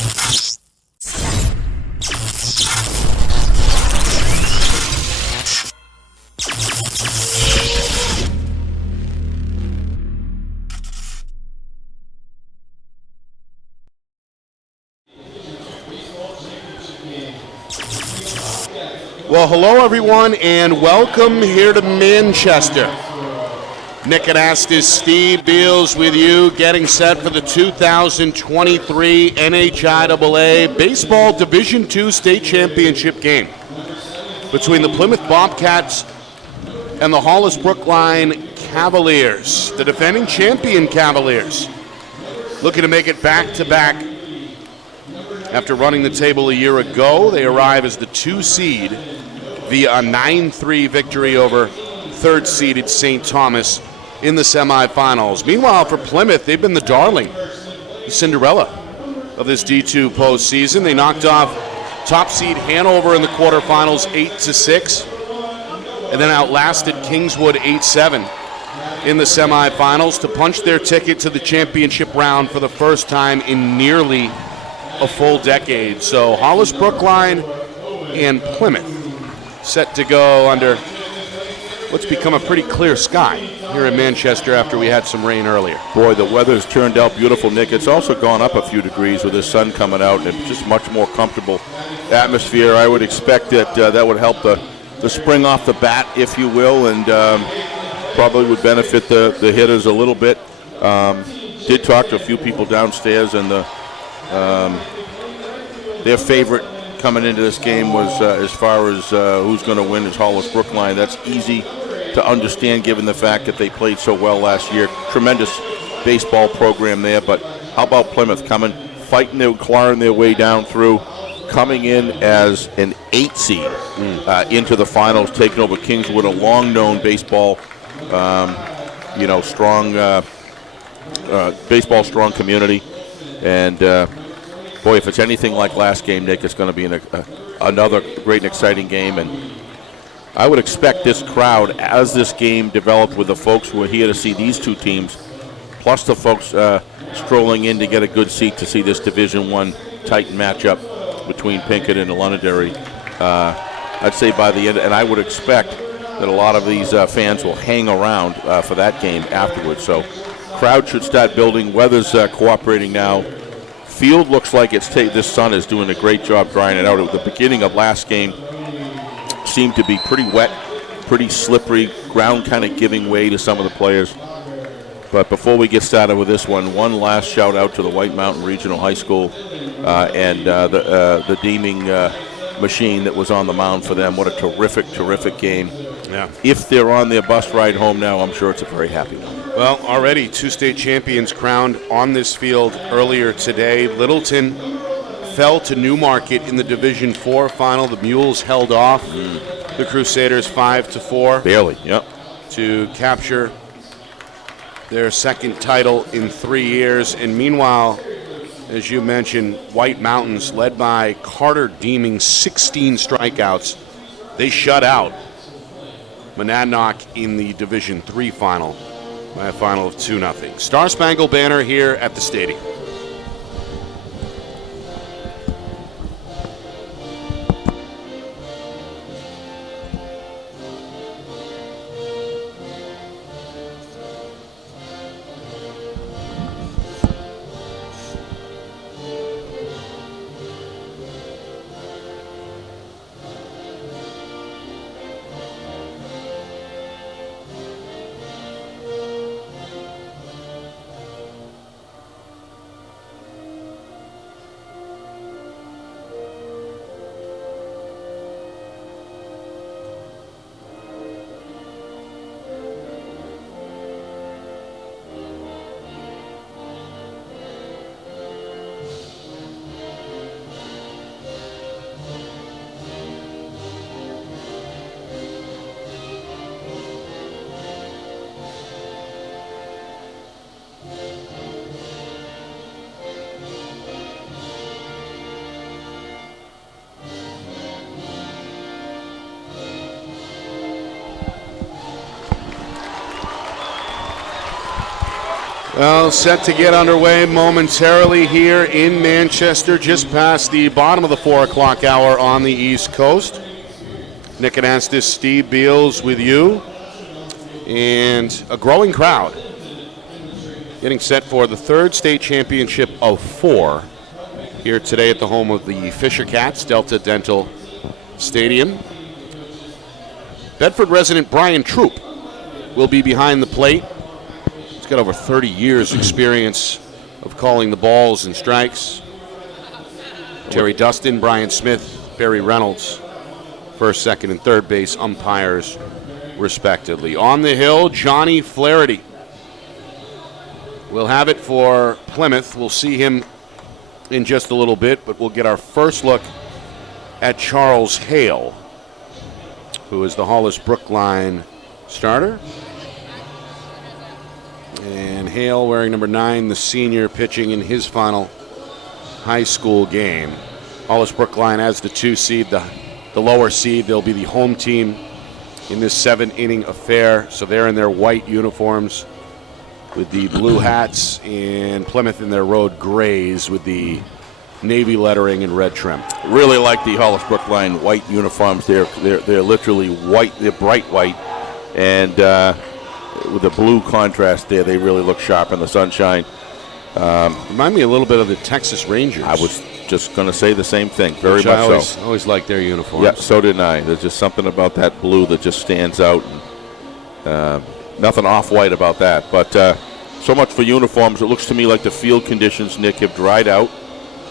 Well, hello everyone, and welcome here to Manchester. Nick Anastas, Steve Beals with you, getting set for the 2023 NHIAA Baseball Division II State Championship game between the Plymouth Bobcats and the Hollis Brookline Cavaliers. The defending champion Cavaliers looking to make it back-to-back. After running the table a year ago, they arrive as the 2 seed via a 9-3 victory over third-seeded St. Thomas in the semifinals. Meanwhile, for Plymouth, they've been the darling, the Cinderella of this D2 postseason. They knocked off top seed Hanover in the quarterfinals 8-6, and then outlasted Kingswood 8-7 in the semifinals to punch their ticket to the championship round for the first time in nearly a full decade. So Hollis Brookline and Plymouth set to go under what's become a pretty clear sky here in Manchester after we had some rain earlier. Boy, the weather's turned out beautiful, Nick. It's also gone up a few degrees with the sun coming out, and it's just much more comfortable atmosphere. I would expect that that would help the spring off the bat, if you will, and probably would benefit the hitters a little bit. Did talk to a few people downstairs, and their favorite coming into this game was, as far as who's going to win, is Hollis Brookline. That's easy to understand given the fact that they played so well last year. Tremendous baseball program there, but how about Plymouth clawing their way down through, coming in as an 8 seed into the finals, taking over Kingswood, a long-known baseball, strong community. And boy, if it's anything like last game, Nick, it's going to be another great and exciting game. And I would expect this crowd, as this game developed with the folks who are here to see these two teams, plus the folks strolling in to get a good seat to see this Division I Titan matchup between Pinkett and Londonderry, I'd say by the end, and I would expect that a lot of these fans will hang around for that game afterwards. So crowd should start building. Weather's cooperating now. Field looks like this sun is doing a great job drying it out. At the beginning of last game, seemed to be pretty wet, pretty slippery, ground kind of giving way to some of the players. But before we get started with this one last shout out to the White Mountain Regional High School and the deeming machine that was on the mound for them. What a terrific game. Yeah. If they're on their bus ride home now, I'm sure it's a very happy one. Well, already 2 state champions crowned on this field earlier today. Littleton fell to Newmarket in the Division IV final. The Mules held off the Crusaders 5-4. Barely, yep. To capture their second title in 3 years. And meanwhile, as you mentioned, White Mountains, led by Carter Deeming, 16 strikeouts. They shut out Monadnock in the Division III final by a final of 2-0. Star Spangled Banner here at the stadium. Well, set to get underway momentarily here in Manchester, just past the bottom of the 4 o'clock hour on the East Coast. Nick Anastas, Steve Beals with you, and a growing crowd getting set for the third state championship of 4 here today at the home of the Fisher Cats, Delta Dental Stadium. Bedford resident Brian Troop will be behind the plate. He's got over 30 years experience of calling the balls and strikes. Terry Dustin, Brian Smith, Barry Reynolds, first, second, and third base umpires, respectively. On the hill, Johnny Flaherty. We'll have it for Plymouth. We'll see him in just a little bit, but we'll get our first look at Charles Hale, who is the Hollis Brookline starter. And Hale, wearing number 9, the senior, pitching in his final high school game. Hollis Brookline as the 2 seed, the lower seed. They'll be the home team in this 7-inning affair. So they're in their white uniforms with the blue hats, and Plymouth in their road grays with the navy lettering and red trim. Really like the Hollis Brookline white uniforms. They're literally white. They're bright white, and with the blue contrast there, they really look sharp in the sunshine. Remind me a little bit of the Texas Rangers. I was just going to say the same thing. Very much so. I always liked their uniforms. Yeah, so did I. There's just something about that blue that just stands out. And, nothing off-white about that. But so much for uniforms. It looks to me like the field conditions, Nick, have dried out.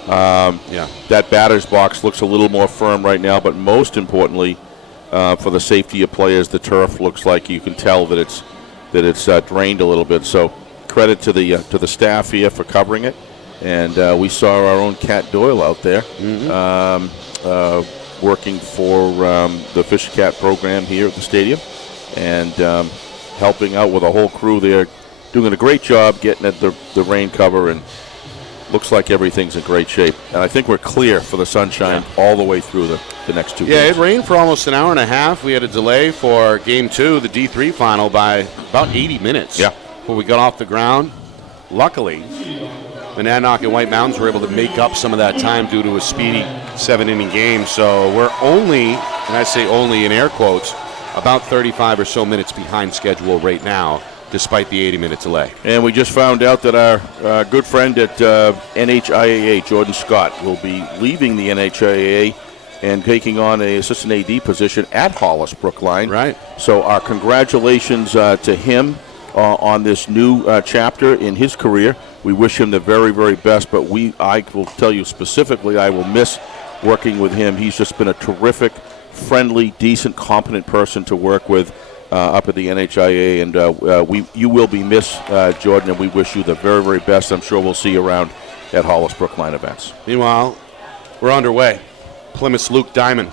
That batter's box looks a little more firm right now, but most importantly, for the safety of players, the turf looks like you can tell that it's drained a little bit. So credit to the staff here for covering it. And we saw our own Cat Doyle out there working for the Fisher Cat program here at the stadium, and helping out with a whole crew there, doing a great job getting at the rain cover, and looks like everything's in great shape. And I think we're clear for the sunshine all the way through the next 2 games. Yeah, it rained for almost an hour and a half. We had a delay for Game 2, the D3 final, by about 80 minutes before we got off the ground. Luckily, Monadnock and White Mountains were able to make up some of that time due to a speedy 7-inning game. So we're only, and I say only in air quotes, about 35 or so minutes behind schedule right now, despite the 80-minute delay. And we just found out that our good friend at NHIAA, Jordan Scott, will be leaving the NHIAA and taking on an assistant AD position at Hollis Brookline. Right. So our congratulations to him on this new chapter in his career. We wish him the very, very best, but I will tell you specifically, I will miss working with him. He's just been a terrific, friendly, decent, competent person to work with up at the NHIAA, and you will be missed, Jordan, and we wish you the very, very best. I'm sure we'll see you around at Hollis Brookline events. Meanwhile, we're underway. Plymouth's Luke Diamond,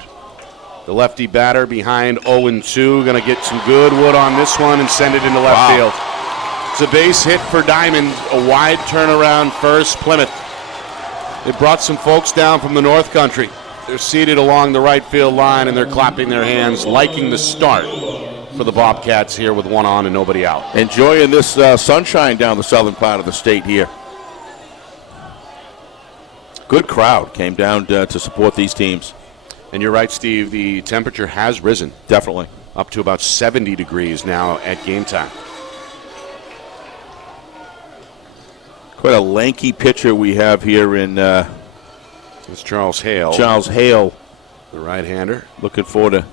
the lefty batter, behind 0-2, going to get some good wood on this one and send it into left field. It's a base hit for Diamond, a wide turnaround first. Plymouth, they brought some folks down from the North Country. They're seated along the right field line, and they're clapping their hands, liking the start for the Bobcats here with one on and nobody out. Enjoying this sunshine down the southern part of the state here. Good crowd came down to support these teams. And you're right, Steve, the temperature has risen. Definitely. Up to about 70 degrees now at game time. Quite a lanky pitcher we have here in... it's Charles Hale. Charles Hale. The right-hander. Looking forward to...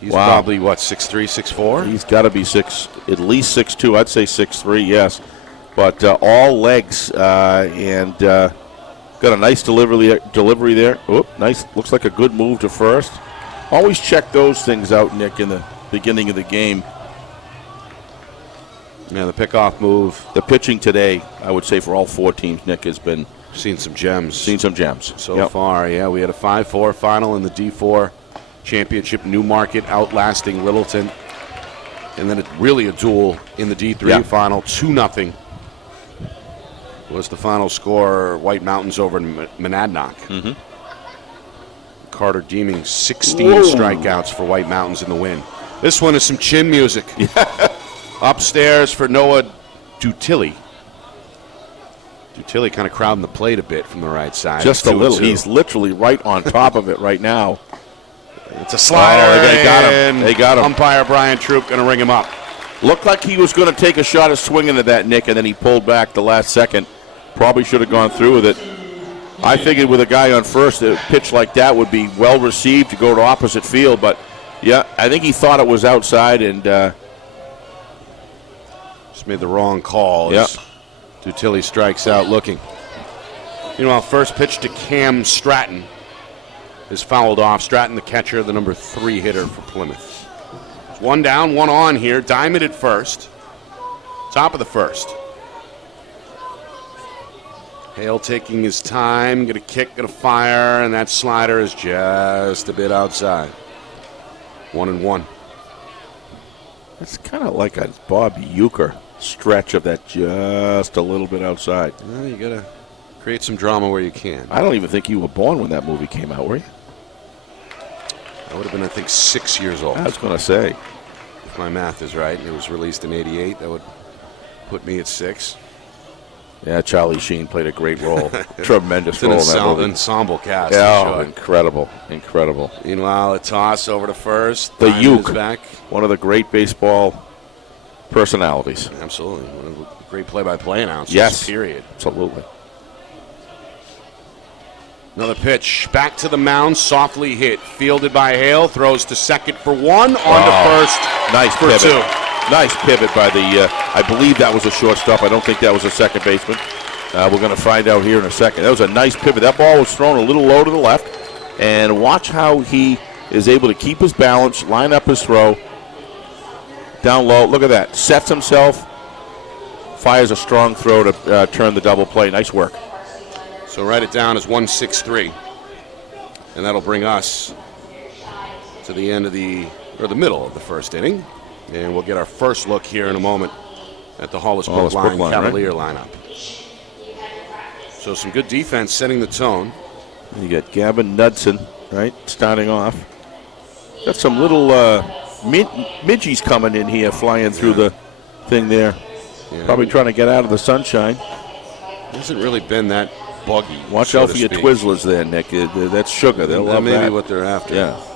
He's probably, 6'3", 6'4"? He's got to be at least 6'2". I'd say 6'3", yes. But all legs, and got a nice delivery there. Oop, nice. Looks like a good move to first. Always check those things out, Nick, in the beginning of the game. Yeah, the pickoff move. The pitching today, I would say, for all 4 teams, Nick, has been... Seen some gems. So far, yeah. We had a 5-4 final in the D4 championship. Newmarket outlasting Littleton. And then really a duel in the D3 final. 2-0 was the final score. White Mountains over in Monadnock. Mm-hmm. Carter Deeming 16 strikeouts for White Mountains in the win. This one is some chin music. Upstairs for Noah Dutilli. Tilly kind of crowding the plate a bit from the right side. Just a little. He's literally right on top of it right now. It's a slider. They got him. They got him. Umpire Brian Troop going to ring him up. Looked like he was going to take a shot at swinging at that, Nick, and then he pulled back the last second. Probably should have gone through with it. I figured with a guy on first, a pitch like that would be well received to go to opposite field. But, yeah, I think he thought it was outside and just made the wrong call. Yep. Tilly strikes out looking. Meanwhile, first pitch to Cam Stratton is fouled off. Stratton, the catcher, the number 3 hitter for Plymouth. It's 1 down, 1 on here. Diamond at first. Top of the first. Hale taking his time, going to kick, going to fire, and that slider is just a bit outside. 1-1. It's kind of like a Bob Uecker stretch of that just a little bit outside. Well, you got to create some drama where you can. I don't even think you were born when that movie came out, were you? I would have been, I think, 6 years old. I was going to say. If my math is right, it was released in '88. That would put me at 6. Yeah, Charlie Sheen played a great role. Tremendous role in that movie. Ensemble cast. Yeah, incredible, incredible. Meanwhile, a toss over to first. The Diamond is Uke, back. one of the great baseball personalities. Absolutely. One of the great play-by-play announcers. Yes. Period. Absolutely. Another pitch. Back to the mound. Softly hit. Fielded by Hale. Throws to second for 1. On to first. Nice for pivot. 2. Nice pivot by the, I believe that was a shortstop. I don't think that was a second baseman. We're going to find out here in a second. That was a nice pivot. That ball was thrown a little low to the left. And watch how he is able to keep his balance, line up his throw. Down low. Look at that. Sets himself. Fires a strong throw to turn the double play. Nice work. So write it down as 1-6-3. And that'll bring us to the end of the middle of the first inning. And we'll get our first look here in a moment at the Hollis Brookline Cavalier lineup. So some good defense setting the tone. You got Gavin Knudsen, right, starting off. Got some little midgies coming in here, flying through the thing there. Yeah. Probably trying to get out of the sunshine. Hasn't really been that buggy. Watch out for your Twizzlers there, Nick. That's sugar. They'll love that. That may be what they're after. Yeah.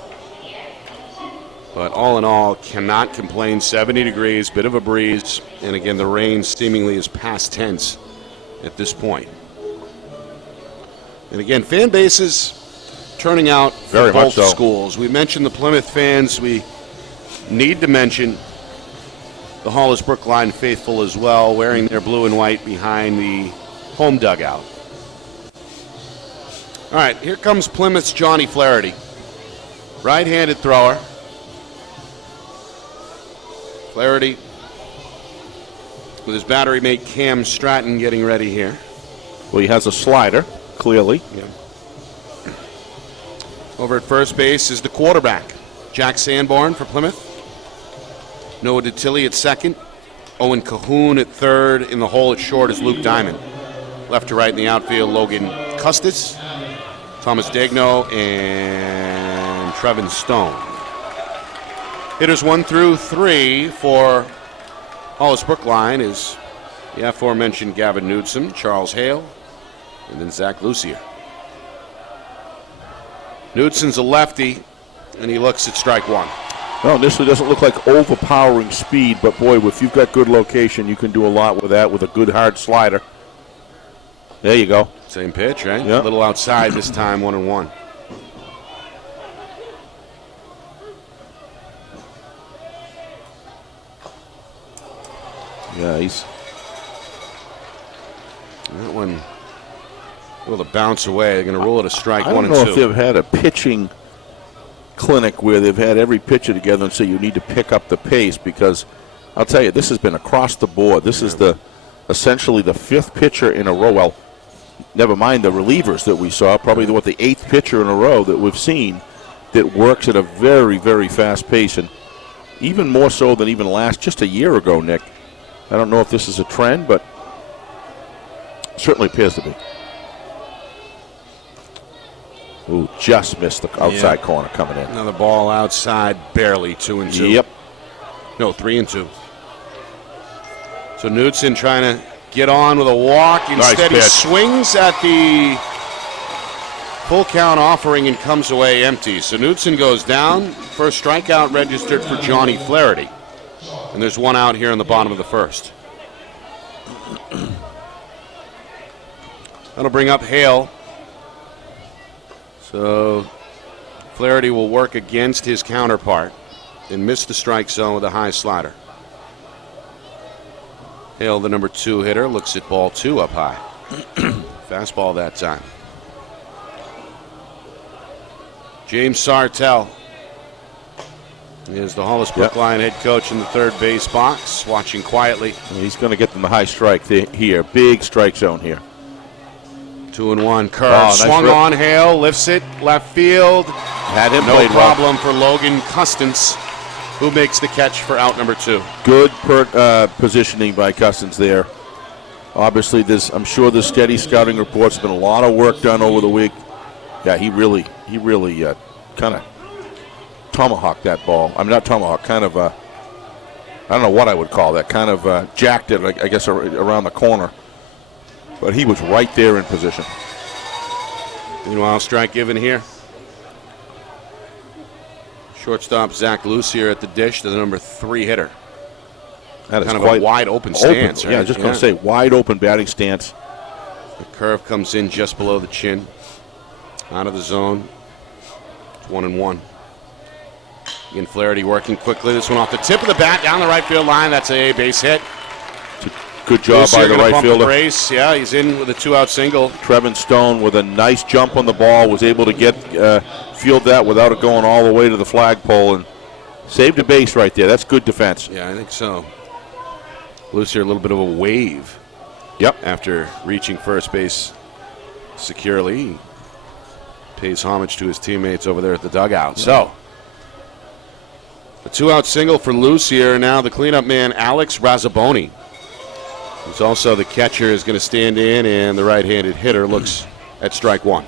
But all in all, cannot complain. 70 degrees, bit of a breeze. And again, the rain seemingly is past tense at this point. And again, fan bases turning out for both schools. We mentioned the Plymouth fans. We need to mention the Hollis Brookline faithful as well, wearing their blue and white behind the home dugout. All right, here comes Plymouth's Johnny Flaherty. Right-handed thrower. Flaherty with his battery mate Cam Stratton getting ready here. Well, he has a slider, clearly. Yeah. Over at first base is the quarterback, Jack Sanborn for Plymouth. Noah DeTilly at second. Owen Cahoon at third. In the hole at short is Luke Diamond. Left to right in the outfield, Logan Custis, Thomas Degno, and Trevin Stone. Hitters 1 through 3 for Hollis Brookline is the aforementioned Gavin Knudsen, Charles Hale, and then Zach Lucier. Knudsen's a lefty, and he looks at strike 1. Well, initially doesn't look like overpowering speed, but boy, if you've got good location, you can do a lot with that with a good hard slider. There you go. Same pitch, right? Yep. A little outside this time, 1-1. Yeah, he's... That one will bounce away. They're going to rule it a strike 1 and 2. I don't know if they've had a pitching clinic where they've had every pitcher together and say you need to pick up the pace, because I'll tell you, this has been across the board. This is essentially the 5th pitcher in a row. Well, never mind the relievers that we saw, probably the 8th pitcher in a row that we've seen that works at a very, very fast pace, and even more so than even just a year ago, Nick. I don't know if this is a trend, but certainly appears to be. Ooh, just missed the outside corner coming in. Another ball outside, barely 2-2. Yep. No, 3-2. So Knudsen trying to get on with a walk. Instead, he pitch. swings at the full count offering and comes away empty. So Knudsen goes down. First strikeout registered for Johnny Flaherty. And there's one out here in the bottom of the first. That'll bring up Hale. So Flaherty will work against his counterpart and miss the strike zone with a high slider. Hale, the number 2 hitter, looks at ball 2 up high. Fastball that time. James Sartell is the Hollis Brookline head coach in the third base box, watching quietly. He's going to get them a high strike here. Big strike zone here. 2-1 curve. Swung on. Hale lifts it left field. Had him no played problem well. for Logan Custance, who makes the catch for out number 2. Good positioning by Custance there. Obviously, I'm sure the steady scouting reports have been a lot of work done over the week. Yeah, he really kind of tomahawked that ball. I mean, not tomahawk, kind of, I don't know what I would call that, kind of jacked it, I guess, around the corner. But he was right there in position. Meanwhile, strike given here. Shortstop Zach Lucier at the dish to the number 3 hitter. That is kind of quite a wide open stance, right? Yeah, just going to say, wide open batting stance. The curve comes in just below the chin. Out of the zone. It's 1-1. Again, Flaherty working quickly. This one off the tip of the bat down the right field line. That's a base hit. Good job by the right fielder. Brace. Yeah, he's in with a 2-out single. Trevin Stone with a nice jump on the ball was able to field that without it going all the way to the flagpole and saved a base right there. That's good defense. Yeah, I think so. Lucier a little bit of a wave. Yep. After reaching first base securely, he pays homage to his teammates over there at the dugout. So, a 2-out single for Lucier. Now the cleanup man, Alex Razzaboni, who's also the catcher, is going to stand in, and the right-handed hitter looks at strike 1.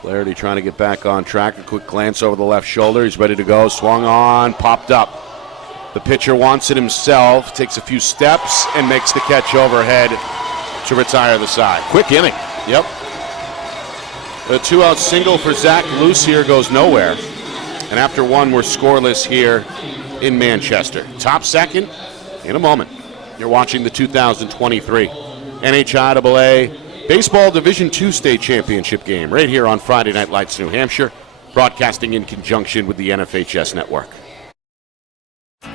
Flaherty trying to get back on track. A quick glance over the left shoulder. He's ready to go. Swung on, popped up. The pitcher wants it himself, takes a few steps, and makes the catch overhead to retire the side. Quick inning. Yep. A 2-out single for Zach Lucier goes nowhere. And after one, we're scoreless here in Manchester. Top second in a moment. You're watching the 2023 NHIAA Baseball Division II State Championship game right here on Friday Night Lights, New Hampshire, broadcasting in conjunction with the NFHS Network.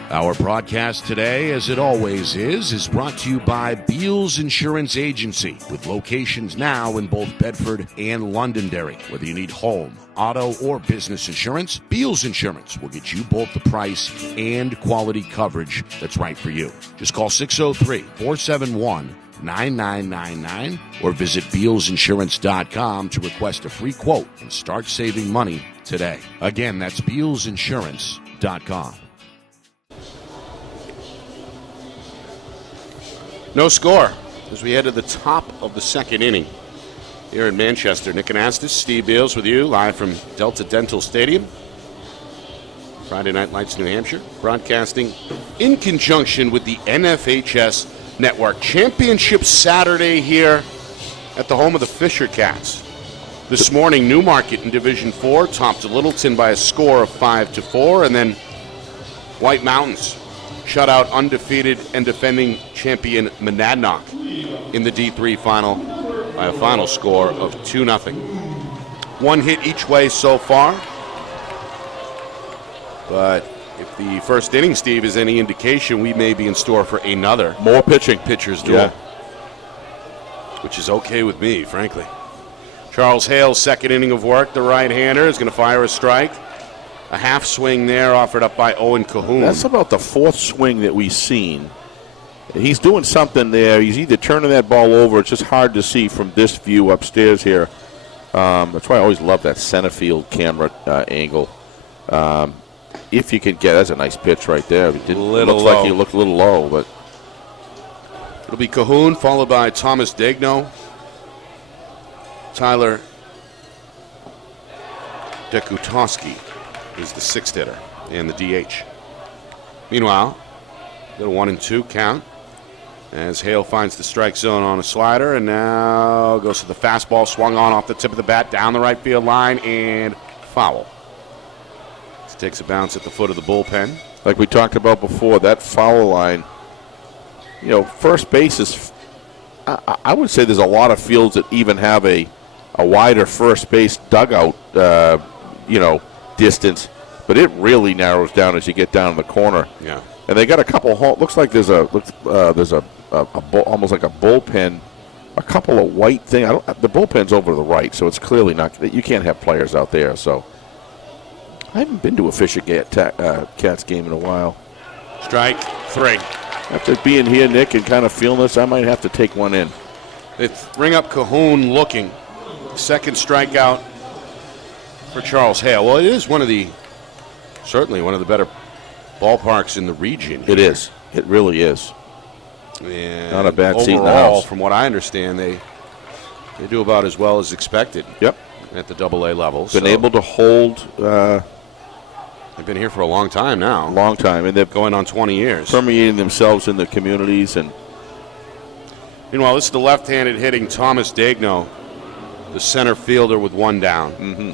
Our broadcast today, as it always is brought to you by Beals Insurance Agency, with locations now in both Bedford and Londonderry. Whether you need home, auto, or business insurance, Beals Insurance will get you both the price and quality coverage that's right for you. Just call 603-471-9999 or visit BealsInsurance.com to request a free quote and start saving money today. Again, that's BealsInsurance.com. No score as we head to the top of the second inning here in Manchester. Nick Anastas, Steve Beals with you, live from Delta Dental Stadium. Friday Night Lights, New Hampshire, broadcasting in conjunction with the NFHS Network. Championship Saturday here at the home of the Fisher Cats. This morning, Newmarket in Division 4 topped Littleton by a score of 5-4, and then White Mountains shut out undefeated and defending champion Monadnock in the D3 final by a final score of 2-0. One hit each way so far. But if the first inning, Steve, is any indication, we may be in store for another more pitching pitcher's duel, which is okay with me, frankly. Charles Hale's second inning of work, the right-hander, is going to fire a strike. A half swing there offered up by Owen Cahoon. That's about the fourth swing that we've seen. He's doing something there. He's either turning that ball over. It's just hard to see from this view upstairs here. That's why I always love that center field camera angle. If you can get, that's a nice pitch right there. It looks like he looked a little low, but it'll be Cahoon followed by Thomas Degno, Tyler Dekutowski is the sixth hitter and the DH. Meanwhile, little 1-2 count. As Hale finds the strike zone on a slider, and now goes to the fastball, swung on off the tip of the bat, down the right field line, and foul. This takes a bounce at the foot of the bullpen. Like we talked about before, that foul line, first base is, I would say there's a lot of fields that even have a wider first base dugout, distance, but it really narrows down as you get down in the corner. Yeah. And they got a couple. Looks like there's almost like a bullpen, a couple of white thing. The bullpen's over to the right, so it's clearly not. You can't have players out there. So I haven't been to a Fisher Cats game in a while. Strike 3. After being here, Nick, and kind of feeling this, I might have to take one in. They bring up Cahoon looking. Second strikeout for Charles Hale. Well, it is certainly one of the better ballparks in the region. It is. It really is. And not a bad seat in the overall, house. from what I understand, they do about as well as expected. Yep. At the AA level. Been able to hold. They've been here for a long time now. Long time, and they're going on 20 years. Permeating themselves in the communities. And meanwhile, this is the left-handed hitting Thomas Dagno, the center fielder with one down. Mm-hmm.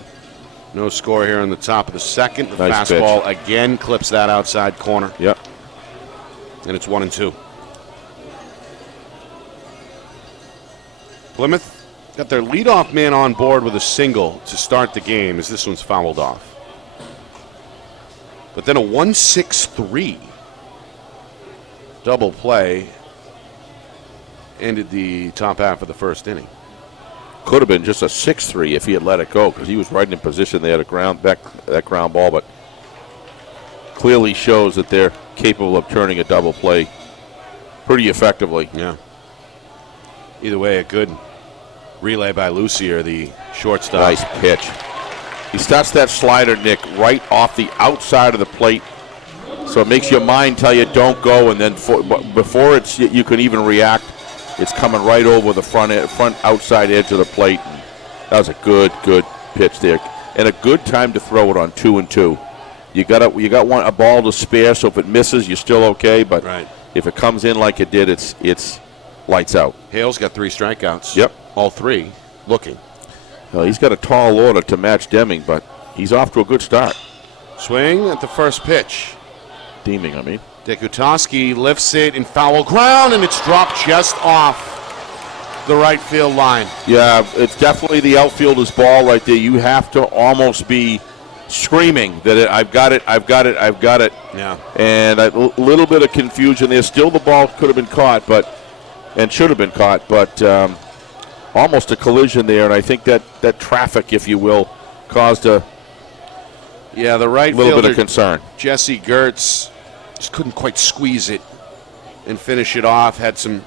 No score here in the top of the second. The nice fastball pitch. Again clips that outside corner. Yep. And it's 1-2. Plymouth got their leadoff man on board with a single to start the game as this one's fouled off. But then a 1-6-3 double play ended the top half of the first inning. Could have been just a 6-3 if he had let it go, because he was right in position. They had that ground ball, but clearly shows that they're capable of turning a double play pretty effectively. Yeah. Either way, a good relay by Lucier, the shortstop. Nice pitch. He starts that slider, Nick, right off the outside of the plate, so it makes your mind tell you don't go, and then before you can even react, it's coming right over the front outside edge of the plate. That was a good pitch there, and a good time to throw it on 2-2. You got a ball to spare, so if it misses, you're still okay. But right. If it comes in like it did, it's lights out. Hale's got 3 strikeouts. Yep, all 3 looking. Well, he's got a tall order to match Deming, but he's off to a good start. Swing at the first pitch. Deeming, I mean. Dekutowski lifts it in foul ground, and it's dropped just off the right field line. Yeah, it's definitely the outfielder's ball right there. You have to almost be screaming that I've got it. Yeah. And a little bit of confusion there. Still, the ball could have been caught, and should have been caught, but almost a collision there. And I think that traffic, if you will, caused a right little fielder, bit of concern. Jesse Gertz just couldn't quite squeeze it and finish it off. Had some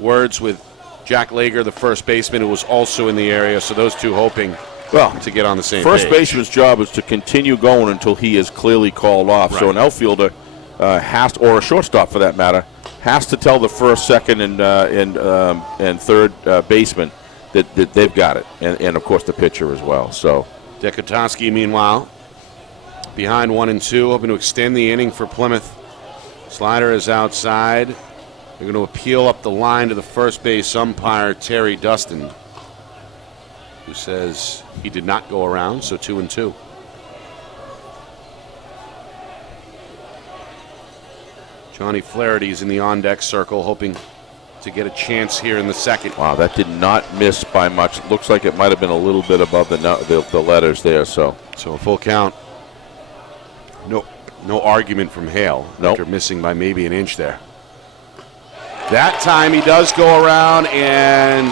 words with Jack Lager, the first baseman, who was also in the area. So those two hoping to get on the same first page. Baseman's job is to continue going until he is clearly called off. Right. So an outfielder or a shortstop for that matter, has to tell the first, second, and third baseman that they've got it, and of course the pitcher as well. So Dekutowski, meanwhile, behind 1-2, hoping to extend the inning for Plymouth. Slider is outside. They're going to appeal up the line to the first base umpire, Terry Dustin, who says he did not go around, so 2-2. Johnny Flaherty's in the on-deck circle, hoping to get a chance here in the second. Wow, that did not miss by much. Looks like it might have been a little bit above the letters there. So a full count. No argument from Hale after missing by maybe an inch there. That time he does go around, and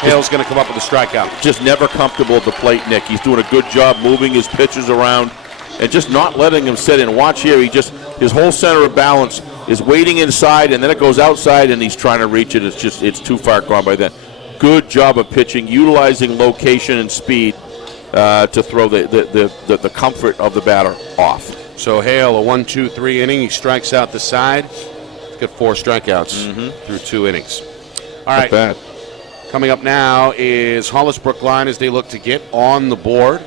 Hale's going to come up with a strikeout. Just never comfortable at the plate, Nick. He's doing a good job moving his pitches around and just not letting him sit in. Watch here, his whole center of balance is waiting inside, and then it goes outside, and he's trying to reach it. It's too far gone by then. Good job of pitching, utilizing location and speed to throw the comfort of the batter off. So Hale, a 1-2-3 inning. He strikes out the side. He's got 4 strikeouts through 2 innings. All right. Not bad. Coming up now is Hollis Brookline as they look to get on the board.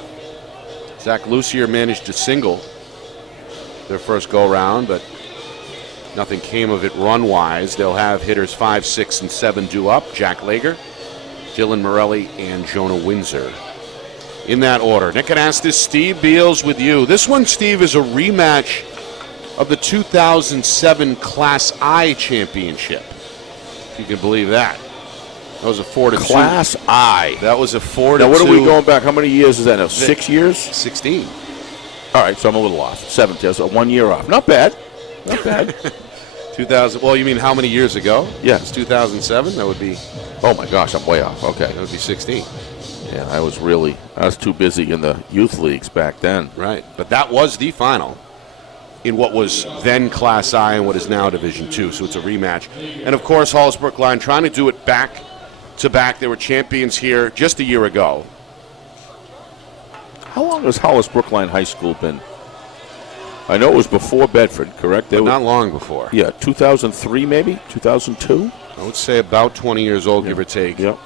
Zach Lucier managed to single their first go-round, but Nothing came of it run-wise. They'll have hitters 5, 6, and 7 due up. Jack Lager, Dylan Morelli, and Jonah Windsor. In that order. Nick Anastas, Steve Beals with you. This one, Steve, is a rematch of the 2007 Class I championship. If you can believe that. That was a 4-2. Class I. That was a 4-2. Now, what are we going back? How many years is that now? 6 years? 16. All right, so I'm a little off. 7 years, so 1 year off. Not bad. Not bad. 2000. Well, you mean how many years ago? Yeah. It's 2007. That would be. Oh my gosh, I'm way off. Okay. That would be 16. Yeah, I was too busy in the youth leagues back then. Right, but that was the final in what was then Class I and what is now Division II. So it's a rematch. And of course, Hollis Brookline trying to do it back to back. They were champions here just a year ago. How long has Hollis Brookline High School been? I know it was before Bedford, correct? But not long before. Yeah, 2003 maybe? 2002? I would say about 20 years old, give or take. Yep.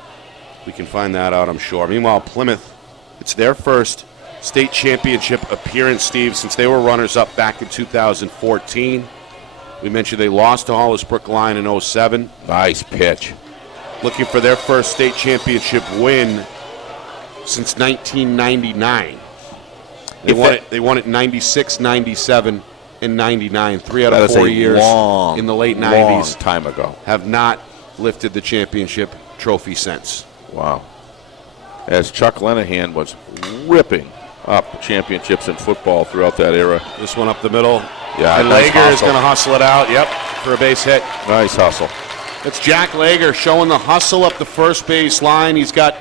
We can find that out, I'm sure. Meanwhile, Plymouth, it's their first state championship appearance, Steve, since they were runners-up back in 2014. We mentioned they lost to Hollis Brookline in 07. Nice pitch. Looking for their first state championship win since 1999. They won it 96, 97, and 99. 3 out of 4 years in the late 90s. Long time ago. Have not lifted the championship trophy since. Wow. As Chuck Lenahan was ripping up championships in football throughout that era. This one up the middle. Yeah, and nice Lager is going to hustle it out. Yep, for a base hit. Nice hustle. That's Jack Lager showing the hustle up the first base line. He's got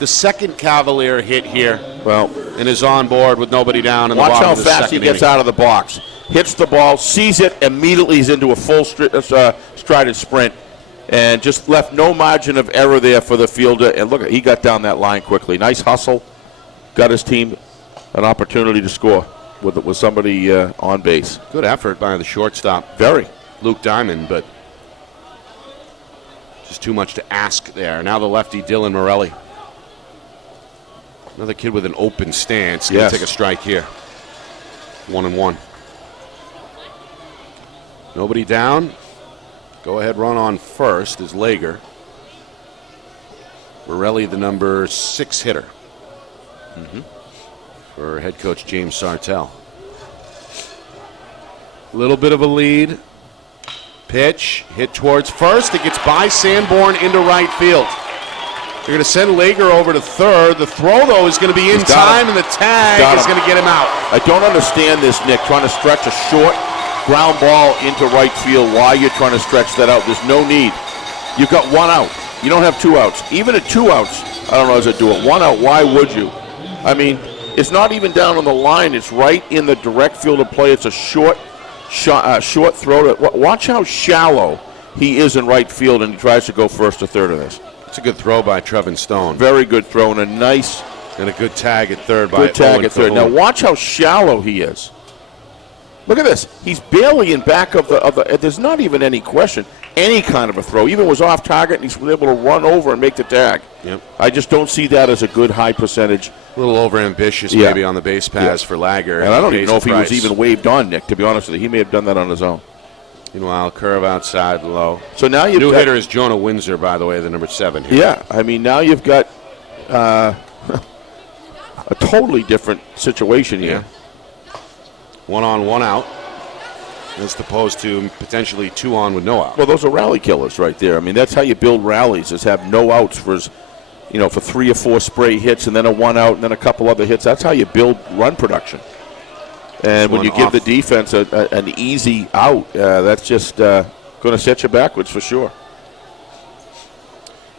the second Cavalier hit here. Well, and is on board with nobody down in the watch bottom how of the fast he second gets inning. out of the box. Hits the ball, sees it, immediately he's into a full strided sprint, and just left no margin of error there for the fielder. And look, he got down that line quickly. Nice hustle. Got his team an opportunity to score with somebody on base. Good effort by the shortstop. Very. Luke Diamond, but just too much to ask there. Now the lefty, Dylan Morelli. Another kid with an open stance. Going to take a strike here. 1-1. Nobody down. Go ahead run on first is Lager. Morelli, the number 6 hitter. For head coach James Sartell. Little bit of a lead. Pitch, hit towards first. It gets by Sanborn into right field. They're going to send Lager over to third. The throw, though, is going to be in time, and the tag is going to get him out. I don't understand this, Nick, trying to stretch a short ground ball into right field. Why you're trying to stretch that out? There's no need. You've got 1 out. You don't have 2 outs. Even at 2 outs, I don't know how to do it. 1 out, why would you? I mean, it's not even down on the line. It's right in the direct field of play. It's a short throw. Watch how shallow he is in right field, and he tries to go first or third of this. It's a good throw by Trevin Stone. Very good throw and a nice and a good tag at third by good tag at third. Now watch how shallow he is. Look at this. He's barely in back of the. There's not even any question. Any kind of a throw, even was off target, and he's able to run over and make the tag. Yep. I just don't see that as a good high percentage. A little overambitious maybe on the base pass for Lager. And I don't even know if he was even waved on, Nick, to be honest with you. He may have done that on his own. Meanwhile, curve outside low. So now you've New hitter is Jonah Windsor, by the way, the number 7 here. Yeah, I mean, now you've got a totally different situation here. 1 on, 1 out, as opposed to potentially 2 on with no out. Well, those are rally killers right there. I mean, that's how you build rallies, is have no outs for 3 or 4 spray hits and then a 1 out and then a couple other hits. That's how you build run production. And when you give the defense an easy out, that's just going to set you backwards for sure.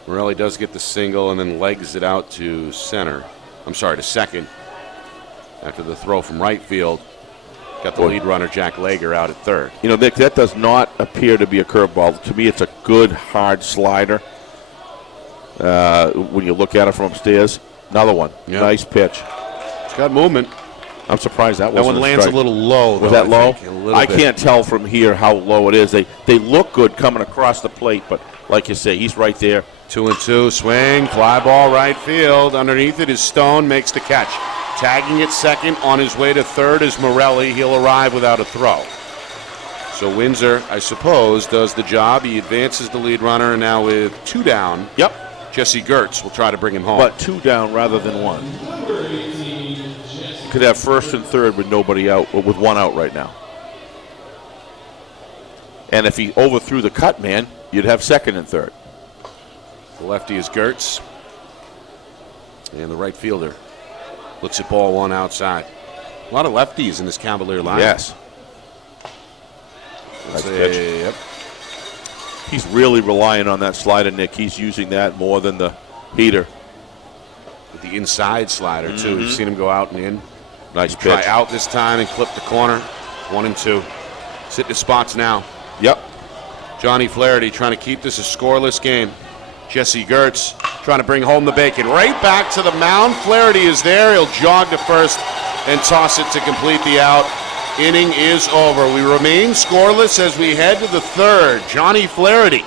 Morelli does get the single and then legs it out to to second. After the throw from right field, got the lead runner, Jack Lager, out at third. Nick, that does not appear to be a curveball. To me, it's a good, hard slider. When you look at it from upstairs. Another one. Yep. Nice pitch. It's got movement. I'm surprised that wasn't one lands a little low. Was that low? I can't tell from here how low it is. They look good coming across the plate, but like you say, he's right there. 2-2, swing, fly ball right field. Underneath it is Stone, makes the catch. Tagging it second, on his way to third is Morelli. He'll arrive without a throw. So Windsor, I suppose, does the job. He advances the lead runner, and now with 2 down. Yep. Jesse Gertz will try to bring him home. But 2 down rather than 1. Could have first and third with nobody out, or with 1 out right now. And if he overthrew the cut man, you'd have second and third. The lefty is Gertz. And the right fielder looks at ball 1 outside. A lot of lefties in this Cavalier line. Yes. Nice pitch. Yep. He's really relying on that slider, Nick. He's using that more than the heater. With the inside slider, too. We've seen him go out and in. Nice pitch. Try out this time and clip the corner. 1 and 2. Sitting his spots now. Yep. Johnny Flaherty trying to keep this a scoreless game. Jesse Gertz trying to bring home the bacon. Right back to the mound. Flaherty is there. He'll jog to first and toss it to complete the out. Inning is over. We remain scoreless as we head to the third. Johnny Flaherty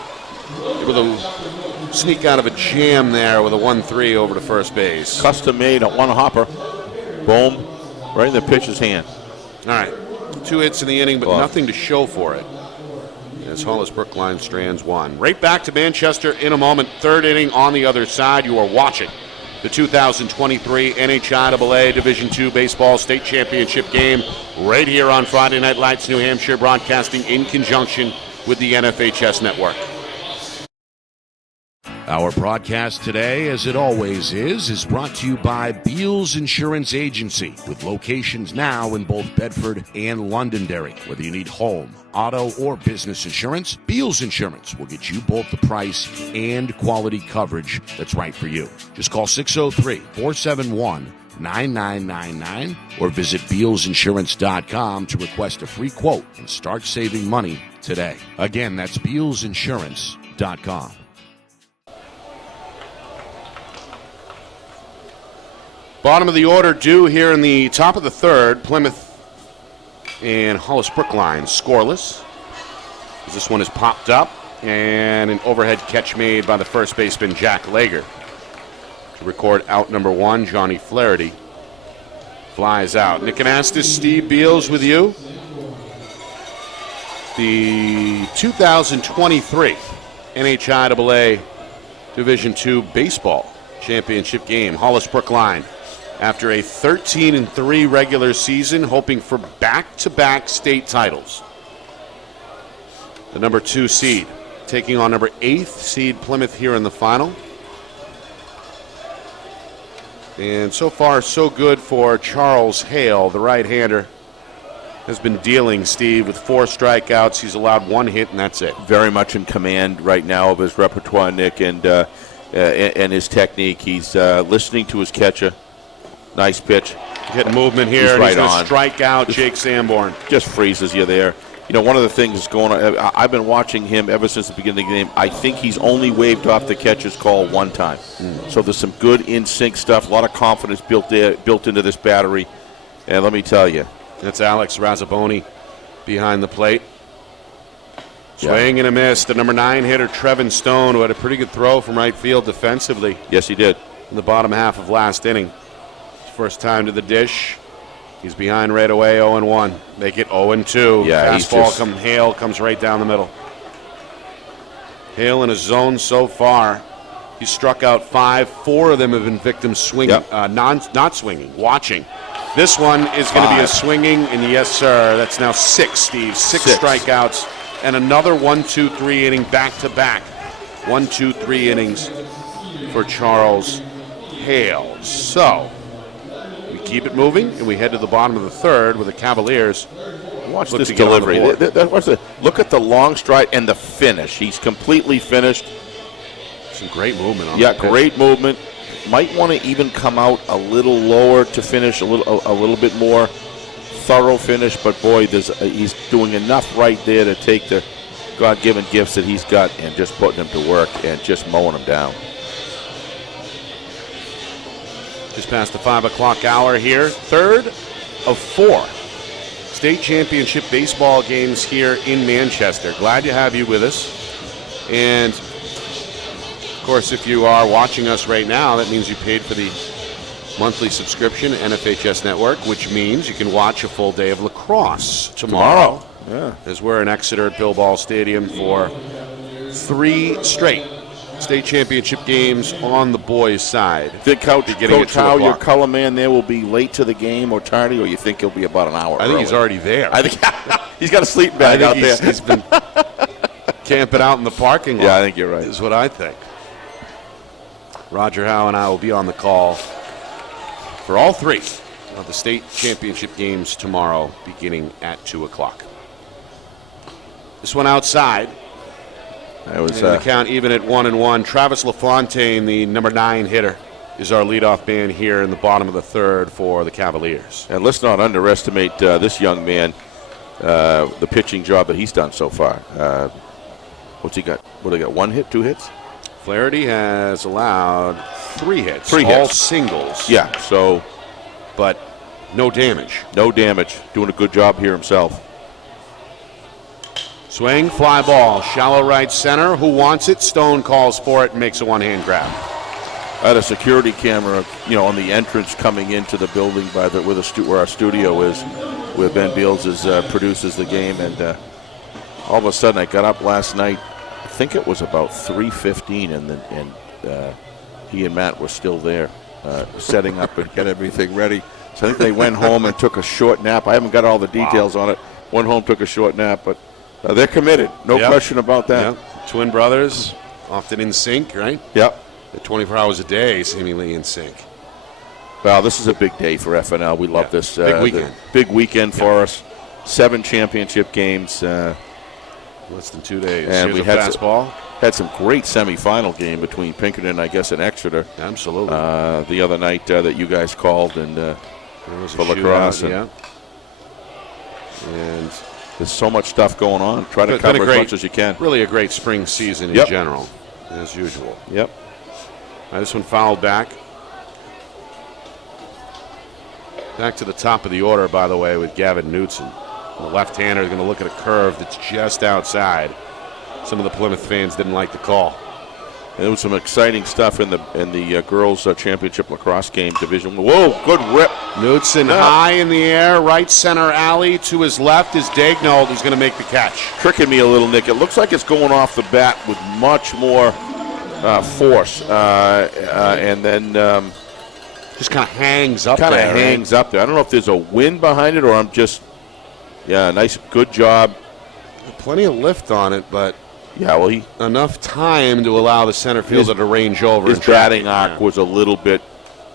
with a sneak out of a jam there with a 1-3 over to first base. Custom made at 1 hopper. Boom. Right in the pitcher's hand. All right. 2 hits in the inning, but nothing to show for it. As Hollis Brookline strands 1. Right back to Manchester in a moment. Third inning on the other side. You are watching the 2023 NHIAA Division II Baseball State Championship game right here on Friday Night Lights, New Hampshire, broadcasting in conjunction with the NFHS Network. Our broadcast today, as it always is brought to you by Beals Insurance Agency, with locations now in both Bedford and Londonderry. Whether you need home, auto, or business insurance, Beals Insurance will get you both the price and quality coverage that's right for you. Just call 603-471-9999 or visit BealsInsurance.com to request a free quote and start saving money today. Again, that's BealsInsurance.com. Bottom of the order due here in the top of the third. Plymouth and Hollis Brookline scoreless. As this one is popped up, and an overhead catch made by the first baseman Jack Lager to record out number 1. Johnny Flaherty flies out. Nick Anastas, Steve Beals with you. The 2023 NHIAA Division II Baseball Championship game. Hollis Brookline, after a 13-3 regular season, hoping for back-to-back state titles. The number 2 seed taking on number 8th seed Plymouth here in the final. And so far, so good for Charles Hale, the right-hander. Has been dealing, Steve, with 4 strikeouts. He's allowed 1 hit, and that's it. Very much in command right now of his repertoire, Nick, and his technique. He's listening to his catcher. Nice pitch. Getting movement here. He's right going on. to strike out Jake Sanborn. Just freezes you there. You know, one of the things that's going on, I've been watching him ever since the beginning of the game. I think he's only waved off the catcher's call 1 time. So there's some good in-sync stuff, a lot of confidence built into this battery. And let me tell you. That's Alex Razzaboni behind the plate. Swing and a miss. The number 9 hitter, Trevin Stone, who had a pretty good throw from right field defensively. Yes, he did. In the bottom half of last inning. First time to the dish. He's behind right away, 0-1. Make it 0-2. Yeah, fastball Hale comes right down the middle. Hale in a zone so far. He's struck out 5. 4 of them have been victims swinging, not swinging, watching. This one is going to be a swinging, and yes, sir, that's now 6, Steve. 6 strikeouts, and another 1-2-3 inning back-to-back. 1-2-3 innings for Charles Hale. So we keep it moving, and we head to the bottom of the third with the Cavaliers. Watch this delivery. Look at the long stride and the finish. He's completely finished. Some great movement on that pitch. Great movement. Might want to even come out a little lower to finish, a little bit more thorough finish. But boy, he's doing enough right there to take the God-given gifts that he's got and just putting them to work and just mowing them down. Just past the 5 o'clock hour here. Third of 4 state championship baseball games here in Manchester. Glad to have you with us. And of course, if you are watching us right now, that means you paid for the monthly subscription to NFHS Network, which means you can watch a full day of lacrosse tomorrow. as we're in Exeter at Bill Ball Stadium for 3 straight state championship games on the boys' side. Think Coach Howe, your color man there, will be late to the game or tardy, or you think he'll be about an hour I think he's already there. I think he's got a sleeping bag out there. He's been camping out in the parking lot. Yeah, I think you're right. Is what I think. Roger Howe and I will be on the call for all 3 of the state championship games tomorrow, beginning at 2 o'clock. This one outside. That was the count even at 1-1. Travis LaFontaine, the number 9 hitter, is our leadoff man here in the bottom of the 3rd for the Cavaliers. And let's not underestimate this young man, the pitching job that he's done so far. What's he got? What do they got? 1 hit, 2 hits? Flaherty has allowed 3 hits. 3 hits. All singles. Yeah, so. But no damage. No damage. Doing a good job here himself. Swing, fly ball, shallow right center. Who wants it? Stone calls for it and makes a one-hand grab. I had a security camera, on the entrance coming into the building where our studio is, where Ben Beals produces the game, and all of a sudden I got up last night. I think it was about 3:15, and he and Matt were still there, setting up and get everything ready. So I think they went home and took a short nap. I haven't got all the details on it. Went home, took a short nap, but. They're committed. No question about that. Yep. Twin brothers, often in sync, right? Yep. They're 24 hours a day, seemingly in sync. Well, this is a big day for FNL. We love this. Big weekend. Big weekend for us. 7 championship games. Less than 2 days. And we had some great semifinal game between Pinkerton, I guess, and Exeter. Absolutely. The other night that you guys called and for lacrosse. And there's so much stuff going on. Try to cover as much as you can. Really a great spring season in general, as usual. Yep. This one fouled back. Back to the top of the order, by the way, with Gavin Knutson. The left-hander is going to look at a curve that's just outside. Some of the Plymouth fans didn't like the call. And there was some exciting stuff in the girls' championship lacrosse game division. Whoa, good rip. Knutson high in the air, right center alley. To his left is Daignault, who's going to make the catch. Tricking me a little, Nick. It looks like it's going off the bat with much more force. And then just kind of hangs up there. Kind of hangs up there. I don't know if there's a wind behind it or I'm just, nice, good job. Plenty of lift on it, but enough time to allow the center fielder to range over. His batting arc was a little bit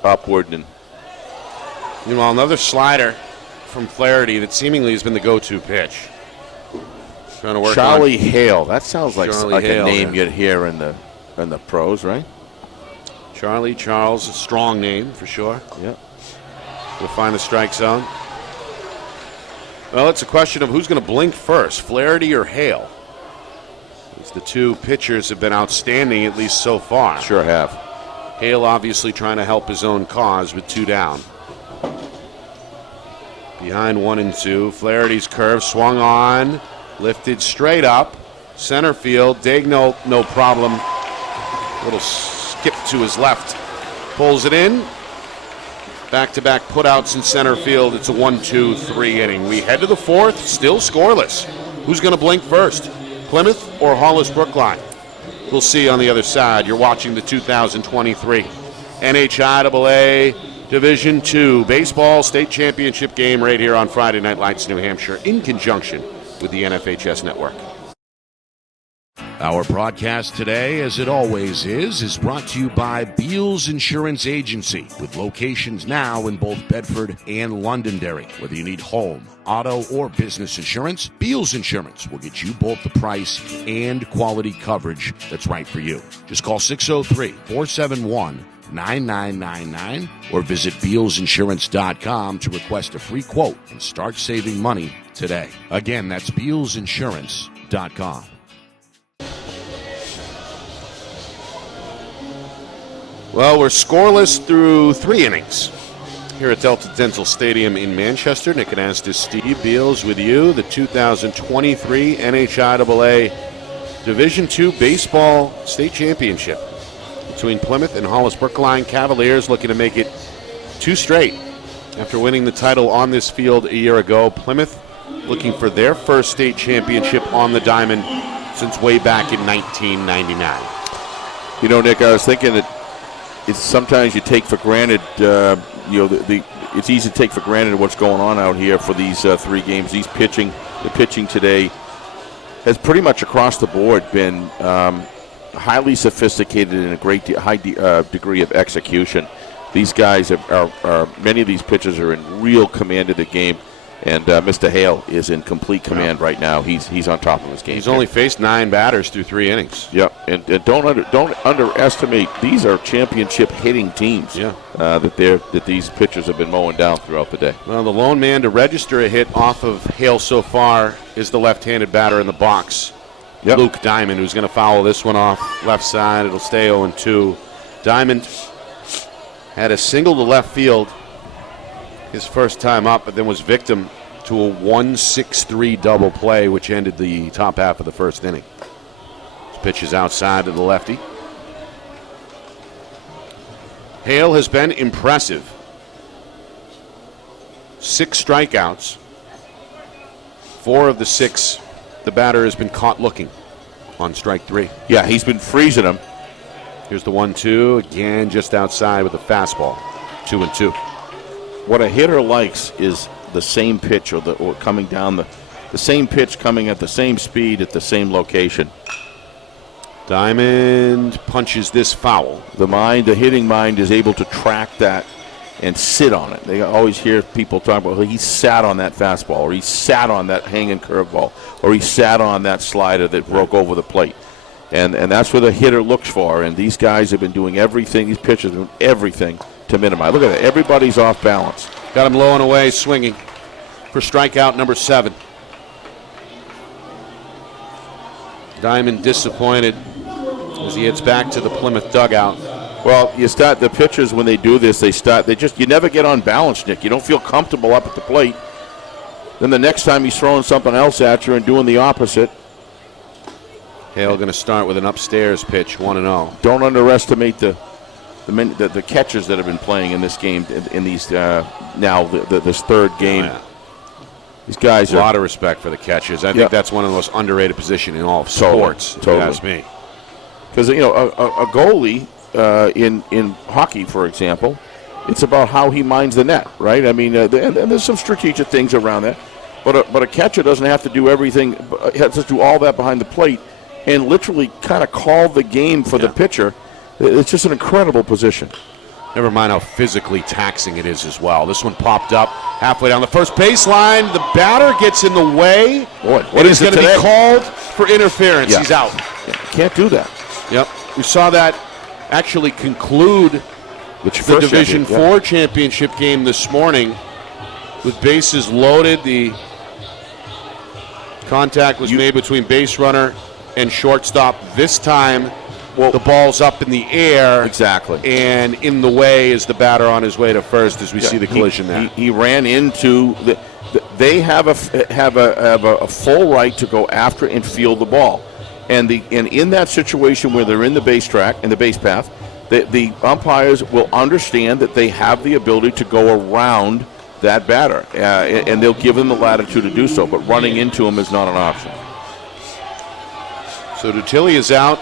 upward. And meanwhile, another slider from Flaherty that seemingly has been the go-to pitch. Trying to work Charlie Hale. That sounds like Hale, a name you'd hear in the pros, right? Charles, a strong name for sure. Yep. We'll find the strike zone. Well, it's a question of who's going to blink first, Flaherty or Hale. The 2 pitchers have been outstanding, at least so far. Sure have. Hale obviously trying to help his own cause with 2 down. Behind 1-2. Flaherty's curve swung on, lifted straight up. Center field. Daignault, no problem. Little skip to his left. Pulls it in. Back-to-back putouts in center field. It's a 1-2-3 inning. We head to the 4th, still scoreless. Who's going to blink first? Plymouth or Hollis Brookline? We'll see on the other side. You're watching the 2023 NHIAA Division II Baseball State Championship game right here on Friday Night Lights, New Hampshire, in conjunction with the NFHS Network. Our broadcast today, as it always is brought to you by Beals Insurance Agency, with locations now in both Bedford and Londonderry. Whether you need home, auto, or business insurance, Beals Insurance will get you both the price and quality coverage that's right for you. Just call 603-471-9999 or visit BealsInsurance.com to request a free quote and start saving money today. Again, that's BealsInsurance.com. Well, we're scoreless through 3 innings here at Delta Dental Stadium in Manchester. Nick Anastas, Steve Beals with you. The 2023 NHIAA Division II Baseball State Championship between Plymouth and Hollis Brookline. Cavaliers looking to make it 2 straight after winning the title on this field a year ago. Plymouth looking for their first state championship on the diamond since way back in 1999. You know, Nick, I was thinking that it's sometimes you take for granted, it's easy to take for granted what's going on out here for these 3 games. The pitching today has pretty much across the board been highly sophisticated and a high degree of execution. These guys are many of these pitchers are in real command of the game. And Mr. Hale is in complete command right now. He's on top of his game. He's only faced 9 batters through 3 innings. Yep, and don't underestimate, these are championship hitting teams. Yeah, that these pitchers have been mowing down throughout the day. Well, the lone man to register a hit off of Hale so far is the left-handed batter in the box, Luke Diamond, who's going to foul this one off left side. It'll stay 0-2. Diamond had a single to left field his first time up, but then was victim to a 1-6-3 double play, which ended the top half of the first inning. This pitch is outside to the lefty. Hale has been impressive. 6 strikeouts. 4 of the 6, the batter has been caught looking on strike 3. Yeah, he's been freezing them. Here's the 1-2, again just outside with a fastball. 2-2. What a hitter likes is the same pitch or coming down the same pitch coming at the same speed at the same location. Diamond punches this foul. The hitting mind is able to track that and sit on it. They always hear people talk about, he sat on that fastball, or he sat on that hanging curveball, or he sat on that slider that broke over the plate. And that's what the hitter looks for. And these guys have been doing everything, these pitchers are doing everything to minimize. Look at that. Everybody's off balance. Got him low and away, swinging for strikeout number 7. Diamond disappointed as he heads back to the Plymouth dugout. Well, the pitchers, when they do this, you never get on balance, Nick. You don't feel comfortable up at the plate. Then the next time he's throwing something else at you and doing the opposite. Hale going to start with an upstairs pitch, 1-0. Don't underestimate the catchers that have been playing in this game, in these this third game. Yeah. These guys a lot of respect for the catchers. I think that's one of the most underrated positions in all of sports. Totally. If you ask me. Because a goalie in hockey, for example, it's about how he minds the net, right? I mean, and there's some strategic things around that, but a catcher doesn't have to do everything. Has to do all that behind the plate and literally kind of call the game for the pitcher. It's just an incredible position. Never mind how physically taxing it is as well. This one popped up halfway down the first baseline. The batter gets in the way. Boy, what is going to be called for interference. Yeah. He's out. Yeah, can't do that. Yep. We saw that actually conclude the Division IV championship game this morning with bases loaded. The contact was made between base runner and shortstop. This time, the ball's up in the air. Exactly. And in the way is the batter on his way to first as we see the collision there. He ran into they have a full right to go after and field the ball. And in that situation where they're in the base track, in the base path, the umpires will understand that they have the ability to go around that batter. And they'll give them the latitude to do so. But running into him is not an option. So Dutilli is out.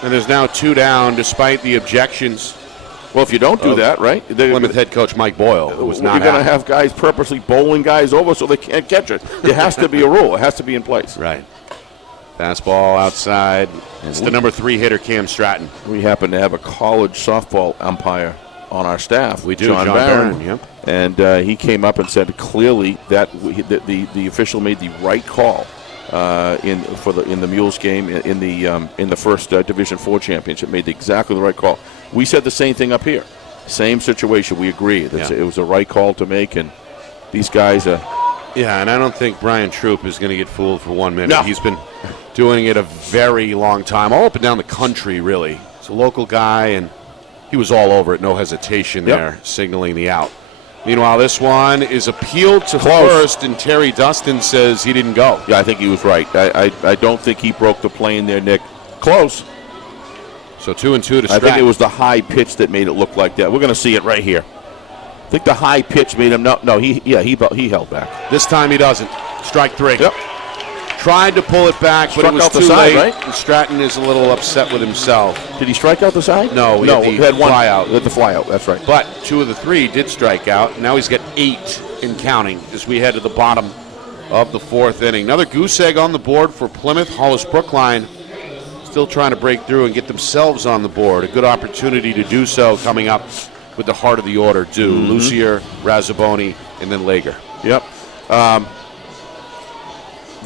And there's now 2 down, despite the objections. Well, if you don't do that, right? Plymouth head coach Mike Boyle, who was not You're going to have guys purposely bowling guys over so they can't catch it. It has to be a rule. It has to be in place. Right. Fastball outside. It's the number 3 hitter, Cam Stratton. We happen to have a college softball umpire on our staff. We do, John Barron. Yep. And he came up and said clearly that the official made the right call. In the Mules game in the first Division IV championship, made exactly the right call. We said the same thing up here, same situation. We agree that it was the right call to make, and these guys are. Yeah, and I don't think Brian Troop is going to get fooled for 1 minute. No. He's been doing it a very long time, all up and down the country. Really, he's a local guy, and he was all over it, no hesitation there, signaling the out. Meanwhile, this one is appealed to first, and Terry Dustin says he didn't go. Yeah, I think he was right. I don't think he broke the plane there, Nick. Close. So 2-2 to Stratton. I think it was the high pitch that made it look like that. We're going to see it right here. I think the high pitch made him he held back. This time he doesn't. Strike 3. Yep. Tried to pull it back, but Struck it was out the too side, late. right? And Stratton is a little upset with himself. Did he strike out the side? No, he had one fly out. He had the fly out, that's right. But 2 of the 3 did strike out. Now he's got 8 in counting as we head to the bottom of the 4th inning. Another goose egg on the board for Plymouth. Hollis Brookline still trying to break through and get themselves on the board. A good opportunity to do so coming up with the heart of the order. Lucier, Razzaboni, and then Lager. Yep.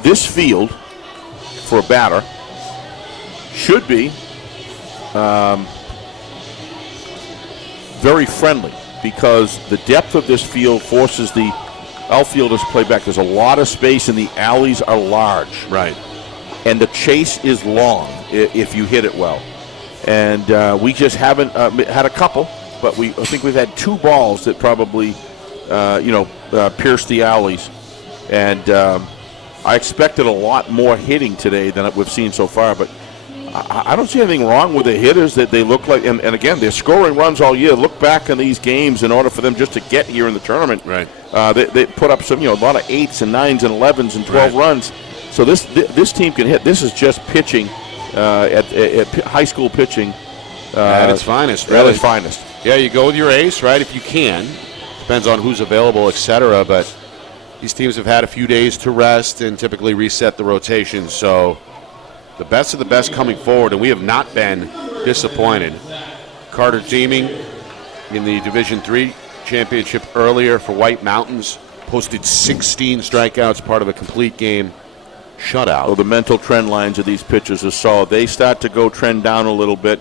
This field, for a batter, should be very friendly because the depth of this field forces the outfielders to play back. There's a lot of space and the alleys are large. Right. And the chase is long if you hit it well. And we just haven't had a couple, but I think we've had 2 balls that probably, pierced the alleys. And I expected a lot more hitting today than we've seen so far, but I don't see anything wrong with the hitters that they look like. And again, they're scoring runs all year. Look back on these games in order for them just to get here in the tournament. Right. They put up some, a lot of 8s and 9s and 11s and 12 runs. So this team can hit. This is just pitching at high school pitching at its finest. Really. At its finest. Yeah, you go with your ace, right? If you can. Depends on who's available, etc. But these teams have had a few days to rest and typically reset the rotation. So the best of the best coming forward, and we have not been disappointed. Carter Deeming in the Division III championship earlier for White Mountains posted 16 strikeouts, part of a complete game shutout. Well, the mental trend lines of these pitchers are solid. They start to go trend down a little bit,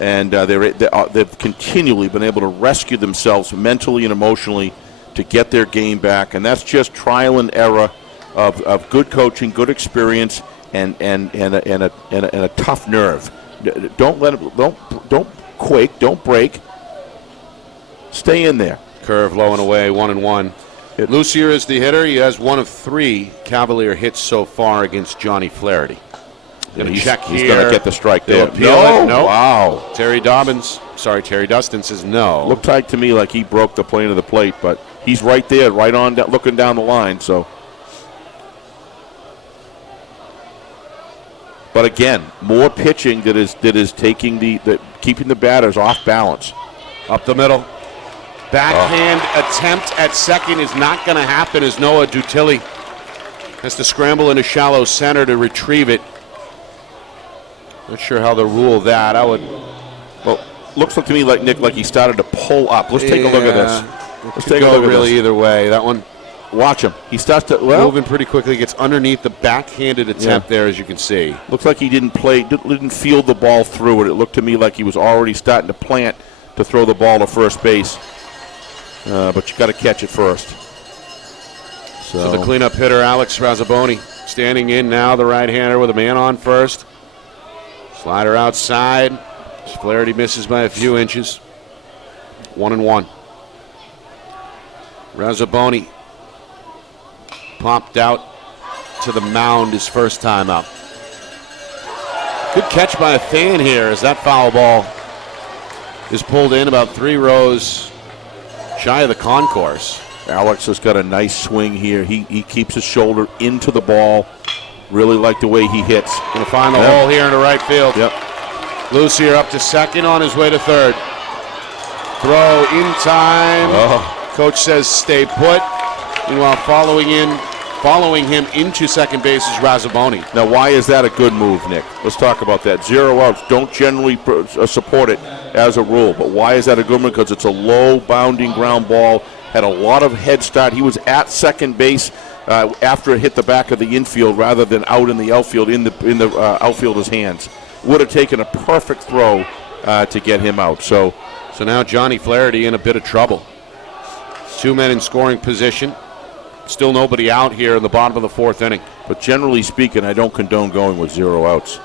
and they've continually been able to rescue themselves mentally and emotionally to get their game back, and that's just trial and error of good coaching, good experience, and a tough nerve. Don't quake, don't break. Stay in there. Curve low and away, 1-1. Lucier is the hitter. He has 1 of 3 Cavalier hits so far against Johnny Flaherty. He's check here. He's going to get the strike there. No. Wow. Terry Dustin says no. Looked like to me like he broke the plane of the plate, but he's right there, right on, looking down the line. So, but again, more pitching that is taking keeping the batters off balance. Up the middle. Backhand attempt at second is not going to happen as Noah Dutilli has to scramble into shallow center to retrieve it. Not sure how they'll rule that. Well, looks like to me like Nick, like he started to pull up. Let's take a look at this. Let's take a look at really this. Either way. That one. Watch him. He starts to moving pretty quickly. Gets underneath the backhanded attempt there, as you can see. Looks like he didn't field the ball through it. It looked to me like he was already starting to plant to throw the ball to first base. But you got to catch it first. So the cleanup hitter, Alex Razzaboni, standing in now, the right-hander with a man on first. Slider outside. Flaherty misses by a few inches. 1-1. Razzaboni popped out to the mound his first time up. Good catch by a fan here as that foul ball is pulled in about 3 rows shy of the concourse. Alex has got a nice swing here. He keeps his shoulder into the ball. Really like the way he hits. Going to find the hole here into right field. Yep. Lucier up to second, on his way to third. Throw in time. Coach says stay put. Meanwhile, following him into second base is Razzaboni. Now, why is that a good move, Nick? Let's talk about that. 0 outs. Don't generally support it as a rule, but why is that a good one? Because it's a low bounding ground ball. Had a lot of head start. He was at second base after it hit the back of the infield rather than out in the outfield in the outfielder's hands. Would have taken a perfect throw to get him out. So now Johnny Flaherty in a bit of trouble. 2 men in scoring position. Still nobody out here in the bottom of the 4th inning. But generally speaking, I don't condone going with 0 outs.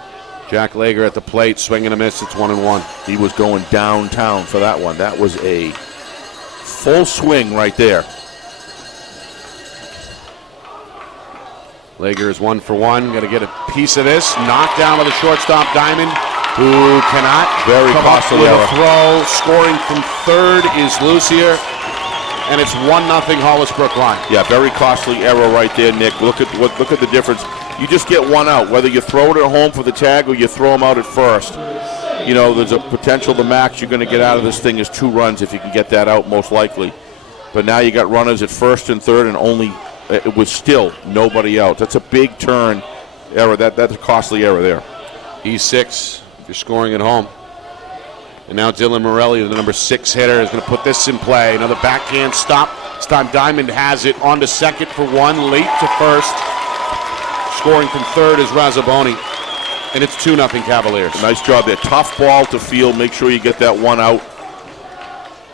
Jack Lager at the plate, swing and a miss. It's 1-1. He was going downtown for that one. That was a full swing right there. Lager is 1 for 1. Got to get a piece of this. Knocked down by the shortstop Diamond, who cannot very come costly up with error. a throw. Scoring from third is Lucier. and it's 1-0 Hollis Brookline. Yeah, very costly error right there, Nick. Look at the difference. You just get one out, whether you throw it at home for the tag or you throw them out at first. You know, there's a potential the max you're going to get out of this thing is 2 runs if you can get that out, most likely. But now you got runners at first and third, and it was still nobody out. That's a big turn error. That's a costly error there. E6 if you're scoring at home. And now Dylan Morelli, the number 6 hitter, is going to put this in play. Another backhand stop. This time Diamond has it on to second for 1, late to first. Scoring from third is Razzaboni. And it's 2-0 Cavaliers. Nice job there. Tough ball to field. Make sure you get that one out.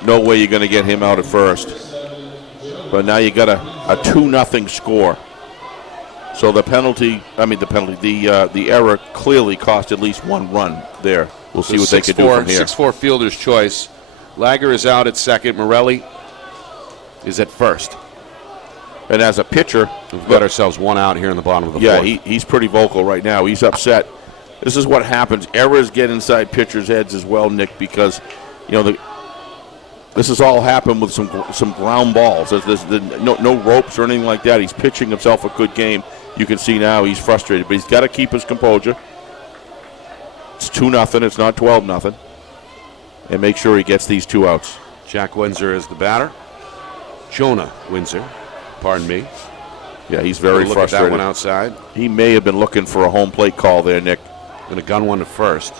No way you're going to get him out at first. But now you got a 2-0 score. So the error clearly cost at least 1 run there. We'll see what they can do from here. 6-4 fielder's choice. Lager is out at second. Morelli is at first. And as a pitcher, we've got ourselves one out here in the bottom of the fourth. Yeah, he's pretty vocal right now. He's upset. This is what happens. Errors get inside pitchers' heads as well, Nick, because this has all happened with some ground balls. There's no ropes or anything like that. He's pitching himself a good game. You can see now he's frustrated, but he's got to keep his composure. It's 2-0. It's not 12-0. And make sure he gets these 2 outs. Jack Windsor is the batter. Jonah Windsor, pardon me. Yeah, he's very frustrated. Look at that one outside. He may have been looking for a home plate call there, Nick. Going to gun one to first.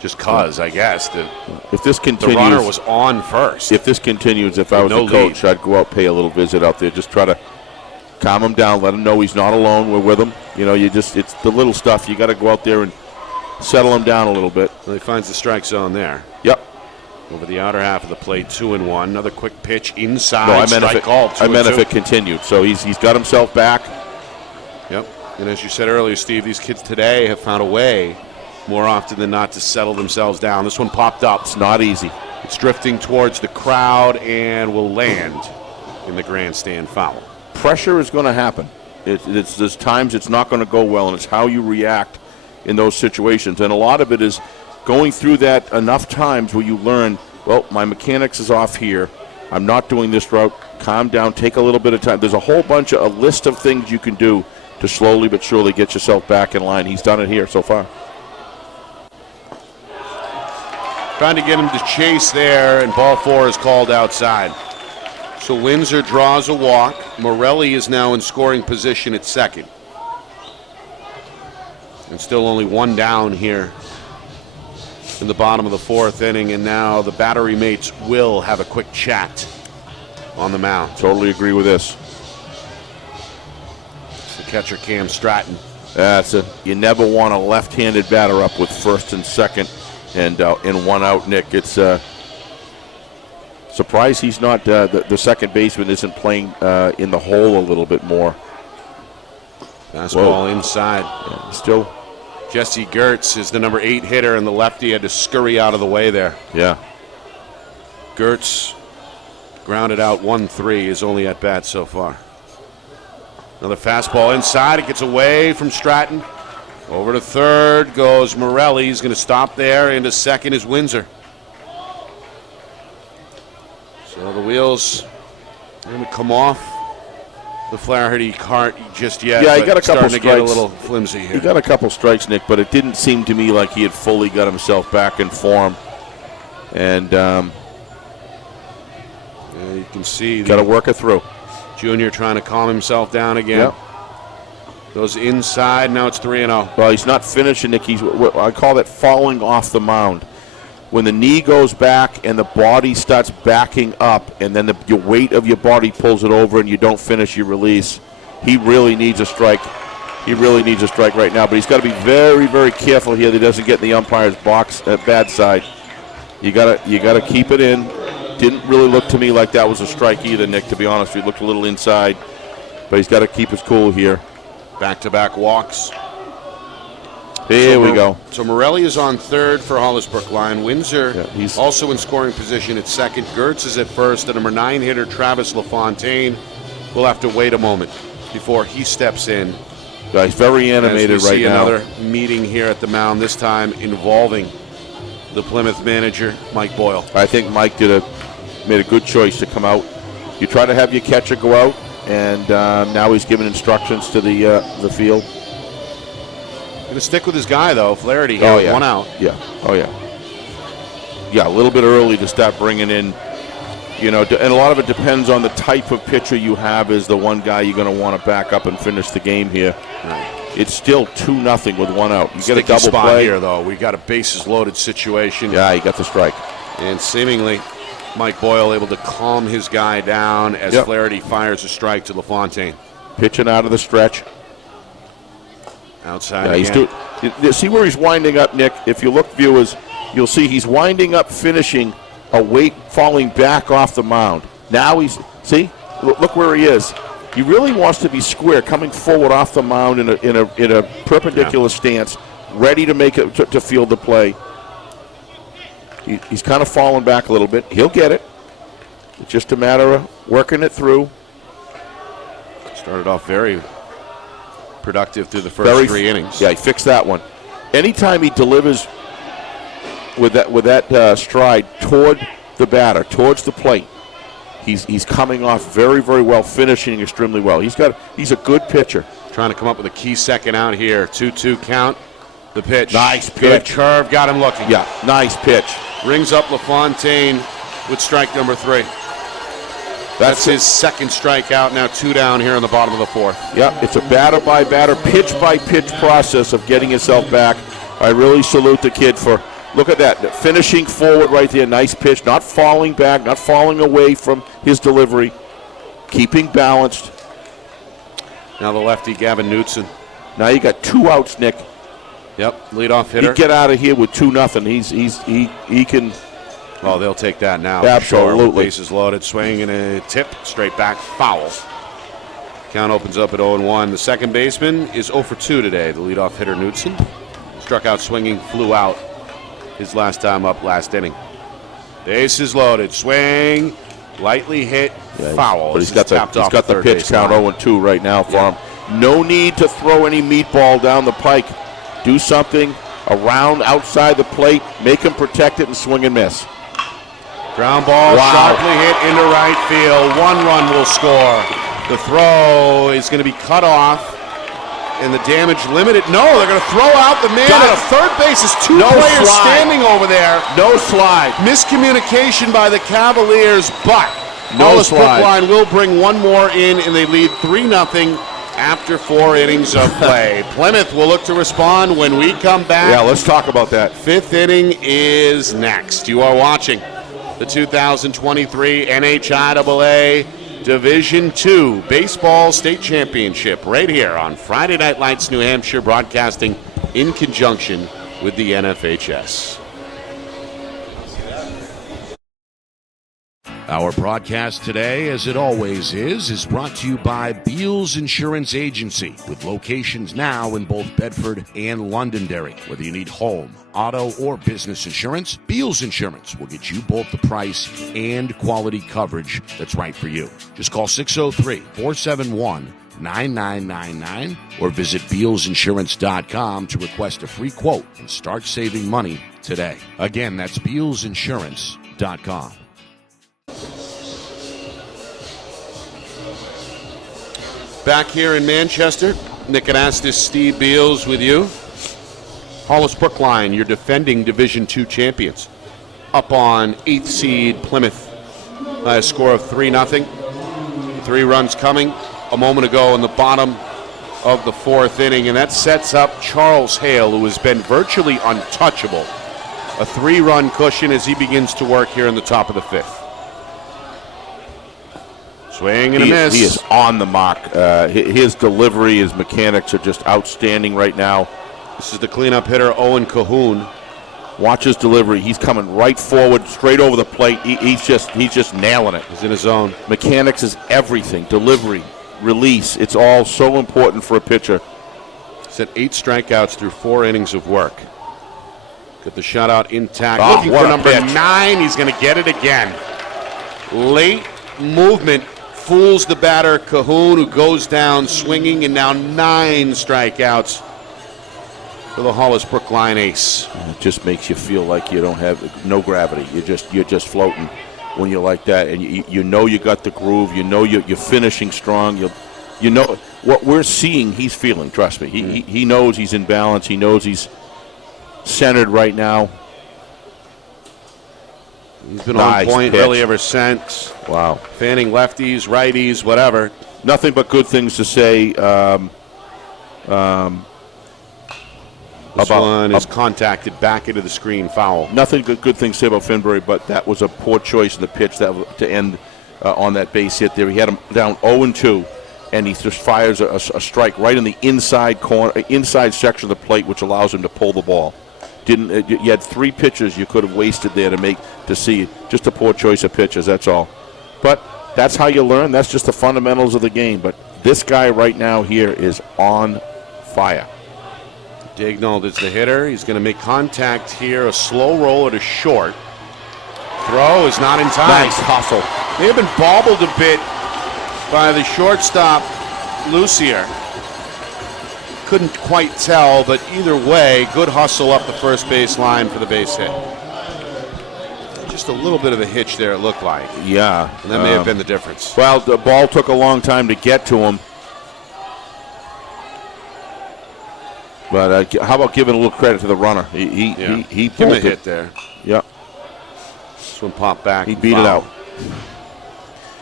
Just cause, I guess. If this continues, the runner was on first. If this continues, if I was the coach, I'd go out, pay a little visit out there, just try to calm him down, let him know he's not alone. We're with him. It's the little stuff. You got to go out there and settle him down a little bit. Well, he finds the strike zone there. Yep. Over the outer half of the plate, 2-1. Another quick pitch inside. No, I meant strike call. if it continued. So he's got himself back. Yep. And as you said earlier, Steve, these kids today have found a way more often than not to settle themselves down. This one popped up. It's not easy. It's drifting towards the crowd and will land in the grandstand foul. Pressure is going to happen. There's times it's not going to go well, and it's how you react in those situations. And a lot of it is going through that enough times where you learn, well, my mechanics is off here. I'm not doing this route. Calm down. Take a little bit of time. There's a list of things you can do to slowly but surely get yourself back in line. He's done it here so far. Trying to get him to chase there, and ball 4 is called outside. So Windsor draws a walk. Morelli is now in scoring position at second. And still only 1 down here in the bottom of the 4th inning, and now the battery mates will have a quick chat on the mound. Totally agree with this. It's the catcher Cam Stratton. You never want a left-handed batter up with first and second and in 1 out, Nick. It's surprised he's not the second baseman isn't playing in the hole a little bit more. Fastball inside. Yeah, still. Jesse Gertz is the number 8 hitter, and the lefty had to scurry out of the way there. Yeah. Gertz grounded out 1-3, his only at bat so far. Another fastball inside. It gets away from Stratton. Over to third goes Morelli. He's going to stop there. Into second is Windsor. So the wheels are going to come off the Flaherty cart just yet. Yeah, he got a couple strikes. Starting to get a little flimsy here. He got a couple strikes, Nick, but it didn't seem to me like he had fully got himself back in form. And yeah, you can see. Got to work it through. Junior trying to calm himself down again. Yep. Goes inside. Now it's 3-0. Well, he's not finishing, Nick. I call that falling off the mound. When the knee goes back and the body starts backing up, and then your weight of your body pulls it over and you don't finish your release, he really needs a strike. He really needs a strike right now. But he's got to be very, very careful here that he doesn't get in the umpire's box at bad side. You gotta keep it in. Didn't really look to me like that was a strike either, Nick, to be honest. He looked a little inside, but he's got to keep his cool here. Back-to-back walks. There we go. So Morelli is on third for Hollis Brookline. Windsor he's also in scoring position at second. Gertz is at first. The number 9 hitter, Travis LaFontaine, will have to wait a moment before he steps in. Yeah, he's very animated right now. Another meeting here at the mound, this time involving the Plymouth manager, Mike Boyle. I think Mike made a good choice to come out. You try to have your catcher go out, and now he's giving instructions to the field. Going to stick with his guy, though, Flaherty. Oh, yeah. 1 out. Yeah. Oh, yeah. Yeah, a little bit early to start bringing in, and a lot of it depends on the type of pitcher you have is the one guy you're going to want to back up and finish the game here. Right. It's still 2-0 with 1 out. You get a Sticky double spot play here, though. We got a bases-loaded situation. Yeah, he got the strike. And seemingly, Mike Boyle able to calm his guy down as Flaherty fires a strike to LaFontaine. Pitching out of the stretch. Outside again. See where he's winding up, Nick? If you look, viewers, you'll see he's winding up, finishing away, falling back off the mound. Now look where he is. He really wants to be square, coming forward off the mound in a perpendicular stance, ready to make it to field the play. He's kind of fallen back a little bit. He'll get it. It's just a matter of working it through. Started off very productive through the first 3 innings. Yeah, he fixed that one. Anytime he delivers with that stride toward the batter, towards the plate, he's coming off very, very well, finishing extremely well. He's a good pitcher. Trying to come up with a key second out here. 2-2 count. The pitch. Nice pitch. Good curve. Got him looking. Yeah, nice pitch. Rings up LaFontaine with strike number 3. That's his second strikeout. Now 2 down here in the bottom of the 4th. Yeah, it's a batter-by-batter, pitch-by-pitch process of getting himself back. I really salute the kid for, look at that, finishing forward right there. Nice pitch, not falling back, not falling away from his delivery, keeping balanced. Now the lefty, Gavin Knutson. Now you got 2 outs, Nick. Yep, leadoff hitter. He'd get out of here with 2-0. He can. Oh, they'll take that now. Absolutely. Bases loaded, swing and a tip, straight back, foul. Count opens up at 0-1. The second baseman is 0 for 2 today. The leadoff hitter, Knutson. Struck out swinging, flew out his last time up last inning. Bases loaded, swing, lightly hit, foul. But he's got the pitch count 0-2 right now for him. No need to throw any meatball down the pike. Do something around outside the plate, make him protect it and swing and miss. Ground ball sharply hit into right field. 1 run will score. The throw is going to be cut off. And the damage limited. No, they're going to throw out the man at third base. Is 2 players standing over there. No slide. Miscommunication by the Cavaliers, but Hollis Brookline will bring 1 more in, and they lead 3-0 after 4 innings of play. Plymouth will look to respond when we come back. Yeah, let's talk about that. 5th inning is next. You are watching the 2023 NHIAA Division II Baseball State Championship right here on Friday Night Lights, New Hampshire, broadcasting in conjunction with the NFHS. Our broadcast today, as it always is brought to you by Beals Insurance Agency, with locations now in both Bedford and Londonderry. Whether you need home, auto, or business insurance, Beals Insurance will get you both the price and quality coverage that's right for you. Just call 603-471-9999 or visit BealsInsurance.com to request a free quote and start saving money today. Again, that's BealsInsurance.com. Back here in Manchester, Nick Anastas, Steve Beals with you. Hollis Brookline, your defending Division II champions, up on 8th seed Plymouth by a score of 3-0. 3 runs coming a moment ago in the bottom of the 4th inning, and that sets up Charles Hale, who has been virtually untouchable. A 3-run cushion as he begins to work here in the top of the 5th. Swing and a miss. He is on the mark. His delivery, his mechanics are just outstanding right now. This is the cleanup hitter, Owen Cahoon. Watch his delivery. He's coming right forward, straight over the plate. He's just nailing it. He's in his zone. Mechanics is everything. Delivery, release. It's all so important for a pitcher. He's had 8 strikeouts through 4 innings of work. Got the shutout intact. Oh, looking for number 9. He's going to get it again. Late movement fools the batter, Cahoon, who goes down swinging, and now 9 strikeouts for the Hollis Brookline ace. It just makes you feel like you don't have no gravity. You're just floating when you're like that, and you know you got the groove. You know you're finishing strong. You know what we're seeing. He's feeling. Trust me. He knows he's in balance. He knows he's centered right now. He's been on point really ever since. Wow. Fanning lefties, righties, whatever. Nothing but good things to say. This one is contacted back into the screen, foul. Nothing good things to say about Finbury, but that was a poor choice in the pitch that to end on that base hit there. He had him down 0-2, and he just fires a strike right in the inside corner, inside section of the plate, which allows him to pull the ball. You had 3 pitches you could have wasted there to see. Just a poor choice of pitches, that's all. But that's how you learn. That's just the fundamentals of the game. But this guy right now here is on fire. Daignault is the hitter. He's going to make contact here. A slow roll at a short. Throw is not in time. Nice hustle. They have been bobbled a bit by the shortstop, Lucier. Couldn't quite tell, but either way, good hustle up the first base line for the base hit. Just a little bit of a hitch there, it looked like. Yeah. And that may have been the difference. Well, the ball took a long time to get to him. But how about giving a little credit to the runner? He Give him a hit there. Yep. This one popped back. He beat it out.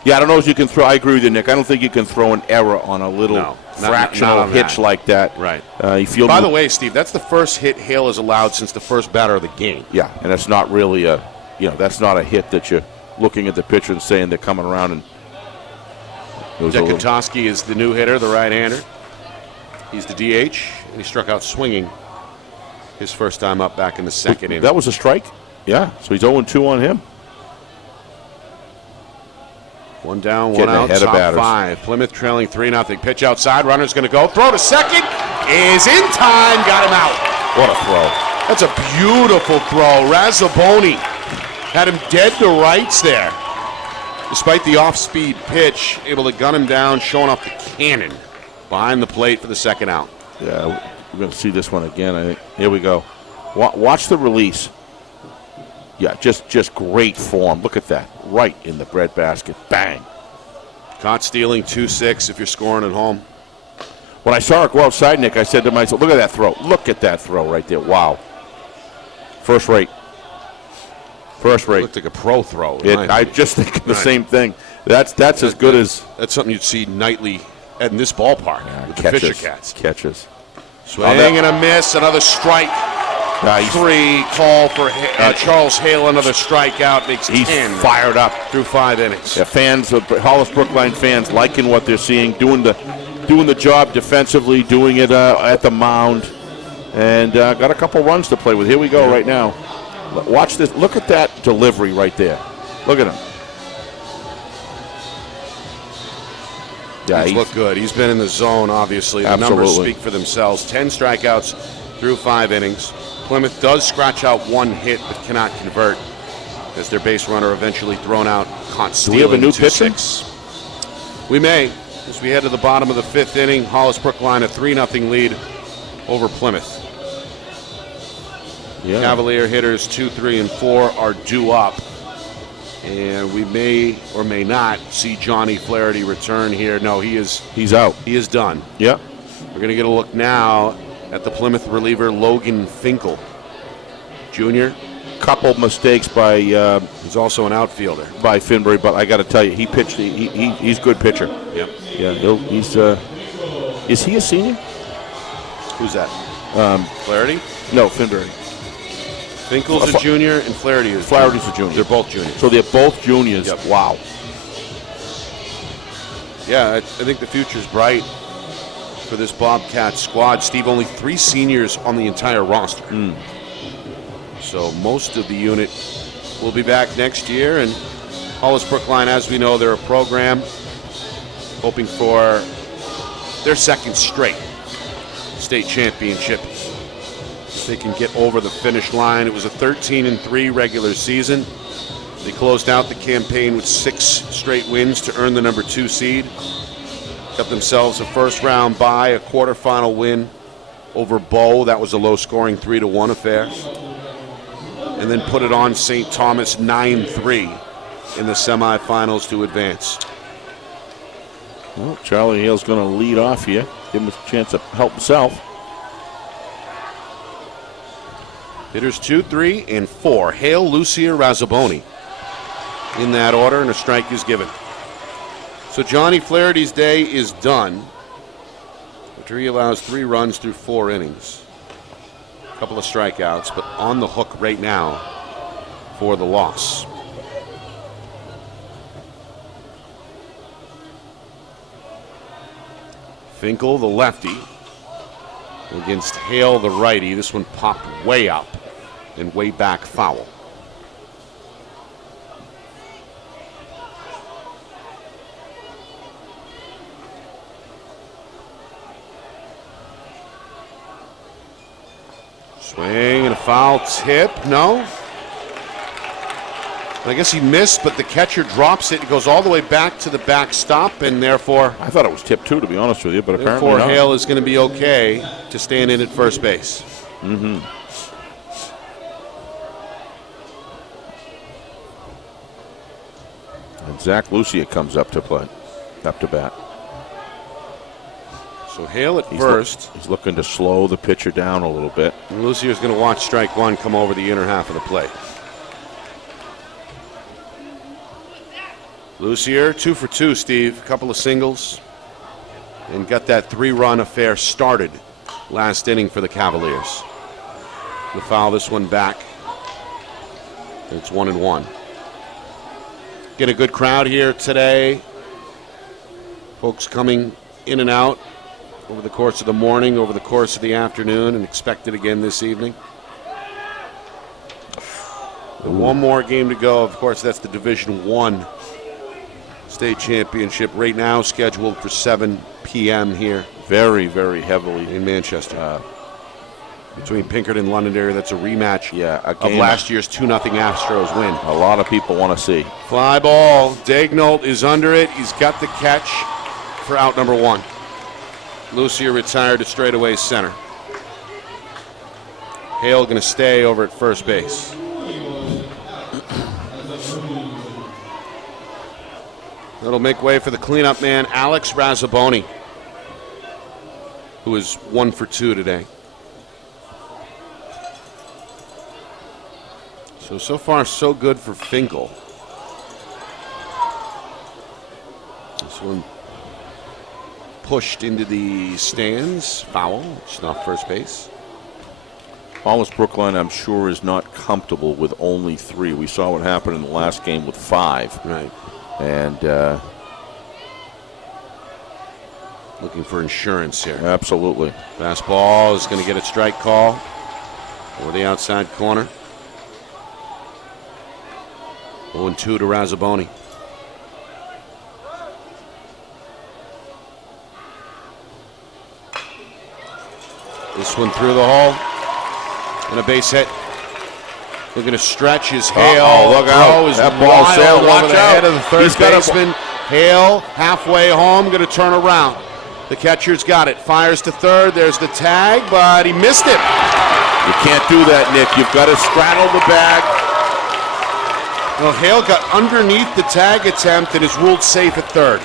Yeah, I don't know if you can throw. I agree with you, Nick. I don't think you can throw an error on a little fractional hitch like that. Right. By the way, Steve, that's the first hit Hale has allowed since the first batter of the game. Yeah, and that's not really that's not a hit that you're looking at the pitcher and saying they're coming around and. Dekutowski is the new hitter, the right-hander. He's the DH, and he struck out swinging his first time up back in the second inning. That was a strike? Yeah, so he's 0-2 on him. One down, one out, top 5. Plymouth trailing 3-0. Pitch outside, runner's going to go. Throw to second, is in time, got him out. What a throw. That's a beautiful throw. Razzaboni had him dead to rights there. Despite the off-speed pitch, able to gun him down, showing off the cannon behind the plate for the second out. Yeah, we're going to see this one again, I think. Here we go. Watch the release. Yeah, just great form. Look at that. Right in the breadbasket. Bang. Caught stealing 2-6 if you're scoring at home. When I saw it go outside, Nick, I said to myself, look at that throw. Look at that throw right there. Wow. First rate. First rate. It looked like a pro throw. I just think the same thing. That's as good as... That's something you'd see nightly in this ballpark with the Fisher Cats. Catches. Swing and a miss. Another strike. Nice. 3 call for Charles Hale. Another strikeout. Makes 10. He's fired up through 5 innings. Yeah, fans, Hollis Brookline fans, liking what they're seeing, doing the job defensively, doing it at the mound, and got a couple runs to play with. Here we go right now. Watch this. Look at that delivery right there. Look at him. Yeah, he's looked good. He's been in the zone, obviously. The numbers speak for themselves. 10 strikeouts through 5 innings. Plymouth does scratch out 1 hit, but cannot convert as their base runner eventually thrown out. Do we have a new pitcher? We may. As we head to the bottom of the 5th inning, Hollis Brookline a 3-0 lead over Plymouth. Yeah. Cavalier hitters 2, 3, and 4 are due up. And we may or may not see Johnny Flaherty return here. No, he's out. He is done. Yeah. We're going to get a look now at the Plymouth reliever Logan Finkel Jr. Couple mistakes by he's also an outfielder by Finbury, but I got to tell you, he pitched. He's a good pitcher. Yep. Yeah. He's. Is he a senior? Who's that? Flaherty? No, Finbury. Finkel's a junior and Flaherty's a junior. They're both juniors. So they're both juniors. Yep. Wow. Yeah, I think the future's bright for this Bobcat squad. Steve, only 3 seniors on the entire roster. So most of the unit will be back next year. And Hollis Brookline, as we know, they're a program hoping for their 2nd straight state championship. If they can get over the finish line. It was a 13-3 regular season. They closed out the campaign with 6 straight wins to earn the number 2 seed. Got themselves a first-round bye, a quarterfinal win over Bow. That was a low-scoring 3-1 affair. And then put it on St. Thomas 9-3 in the semifinals to advance. Well, Charlie Hale's going to lead off here. Give him a chance to help himself. Hitters 2, 3, and 4. Hale, Lucier, Razzaboni. In that order, and a strike is given. So Johnny Flaherty's day is done after he allows 3 runs through 4 innings. A couple of strikeouts, but on the hook right now for the loss. Finkel, the lefty, against Hale, the righty. This one popped way up and way back foul. Swing and a foul tip. No. I guess he missed, but the catcher drops it. It goes all the way back to the backstop, and therefore, I thought it was tip 2, to be honest with you, but apparently therefore not. Hale is going to be okay to stand in at first base. Mm-hmm. And Zach Lucia comes up to play, up to bat. So Hale at first. He's looking to slow the pitcher down a little bit. Lucier's going to watch strike one come over the inner half of the plate. Lucier, 2 for 2, Steve. A couple of singles. And got that 3-run affair started last inning for the Cavaliers. To foul this one back. It's 1-1. Get a good crowd here today. Folks coming in and out over the course of the morning, over the course of the afternoon, and expected again this evening. And one more game to go. Of course, that's the Division I state championship right now, scheduled for 7 p.m. here. Very, very heavily in Manchester. Between Pinkerton and Londonderry, that's a rematch of last year's 2-0 Astros win. A lot of people want to see. Fly ball. Daignault is under it. He's got the catch for out number 1. Lucier retired to straightaway center. Hale going to stay over at first base. That'll make way for the cleanup man, Alex Razzaboni, who is 1 for 2 today. So far, so good for Finkel. This one pushed into the stands, foul, just off first base. Hollis Brookline, I'm sure, is not comfortable with only 3. We saw what happened in the last game with 5. Right. And looking for insurance here. Absolutely. Fastball is going to get a strike call over the outside corner. 0-2 to Razzaboni. This one through the hole. And a base hit. Looking to stretch his Hale. Oh, look out. That ball sailed. Watch Watch the out. head of the third baseman. Hale halfway home, going to turn around. The catcher's got it. Fires to third. There's the tag, but he missed it. You can't do that, Nick. You've got to straddle the bag. Well, Hale got underneath the tag attempt and is ruled safe at third.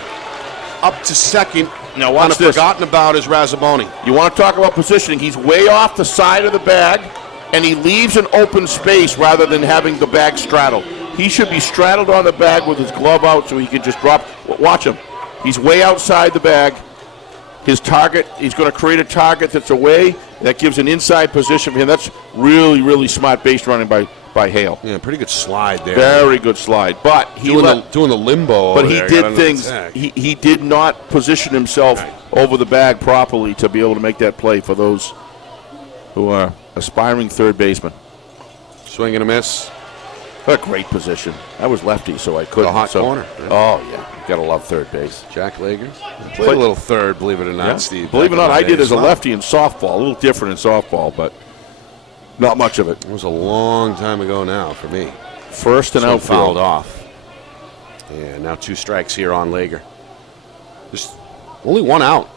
Up to second. Now watch this. Forgotten about is Razzaboni. You want to talk about positioning. He's way off the side of the bag, and he leaves an open space rather than having the bag straddled. He should be straddled on the bag with his glove out so he can just drop. Watch him. He's way outside the bag. His target, he's going to create a target that's away. That gives an inside position for him. That's really, really smart base running by Hale. Yeah, pretty good slide there. Very good slide. But he doing the limbo. But he did things. He did not position himself over the bag properly to be able to make that play for those who are aspiring third basemen. Swing and a miss. What a great position. I was lefty, so I couldn't. The hot corner. Yeah. Oh, yeah. You got to love third base. Jack Lager. Played a little third, believe it or not, Steve. Believe it or not, I did as a lefty in softball. A little different in softball, but not much of it. It was a long time ago now for me. First and outfield. Fouled off. Yeah, now 2 strikes here on Lager. Just only 1 out.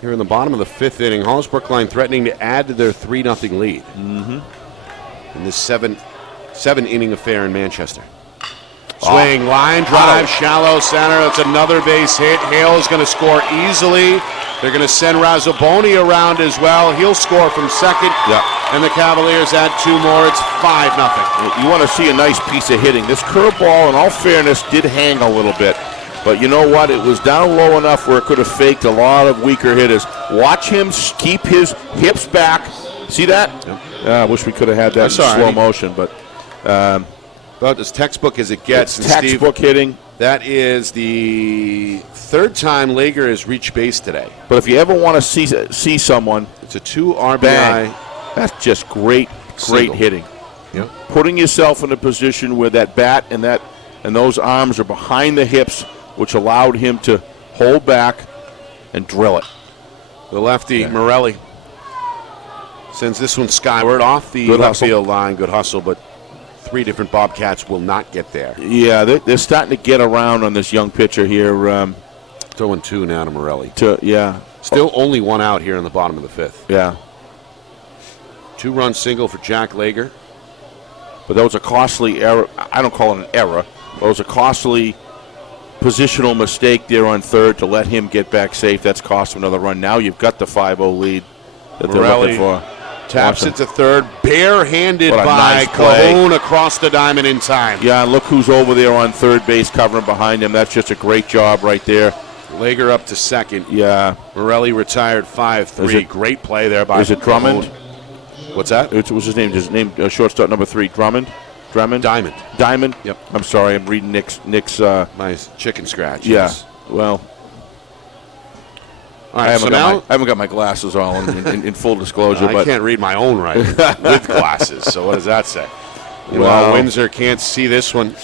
here in the bottom of the 5th inning. Hollis Brookline threatening to add to their 3-0 lead in this seven-inning affair in Manchester. Swing, line drive, shallow center. That's another base hit. Hale is going to score easily. They're going to send Razzaboni around as well. He'll score from second. And the Cavaliers add 2 more. It's 5-0. You want to see a nice piece of hitting. This curveball, in all fairness, did hang a little bit. But you know what? It was down low enough where it could have faked a lot of weaker hitters. Watch him keep his hips back. See that? I wish we could have had that in slow motion. But about as textbook as it gets. It's textbook hitting. That is the 3rd time Lager has reached base today. But if you ever want to see someone, it's a 2 RBI. Bang. That's just great hitting. Yep. Putting yourself in a position where that bat and those arms are behind the hips, which allowed him to hold back and drill it. The lefty, Morelli, sends this one skyward off the left field line. Good hustle, but 3 different Bobcats will not get there. Yeah, they're starting to get around on this young pitcher here. Throwing 2 now to Morelli. Still only 1 out here in the bottom of the 5th. Yeah. 2-run single for Jack Lager. But that was a costly error. I don't call it an error. But it was a costly positional mistake there on third to let him get back safe. That's cost him another run. Now you've got the 5-0 lead that Morelli they're looking for. Taps it to third, barehanded by Cahoon across the diamond in time. Yeah, and look who's over there on third base covering behind him. That's just a great job right there. Lager up to second. Yeah. Morelli retired 5-3. Great play there by Is it Drummond? What's that? What's his name? His name, shortstop number 3, Drummond? Diamond. Diamond? Yep. I'm sorry, I'm reading Nick's my chicken scratch. Yeah, yes. well. All right, I haven't got my glasses on in full disclosure. I but can't read my own writing with glasses, so what does that say? Well, Windsor can't see this one.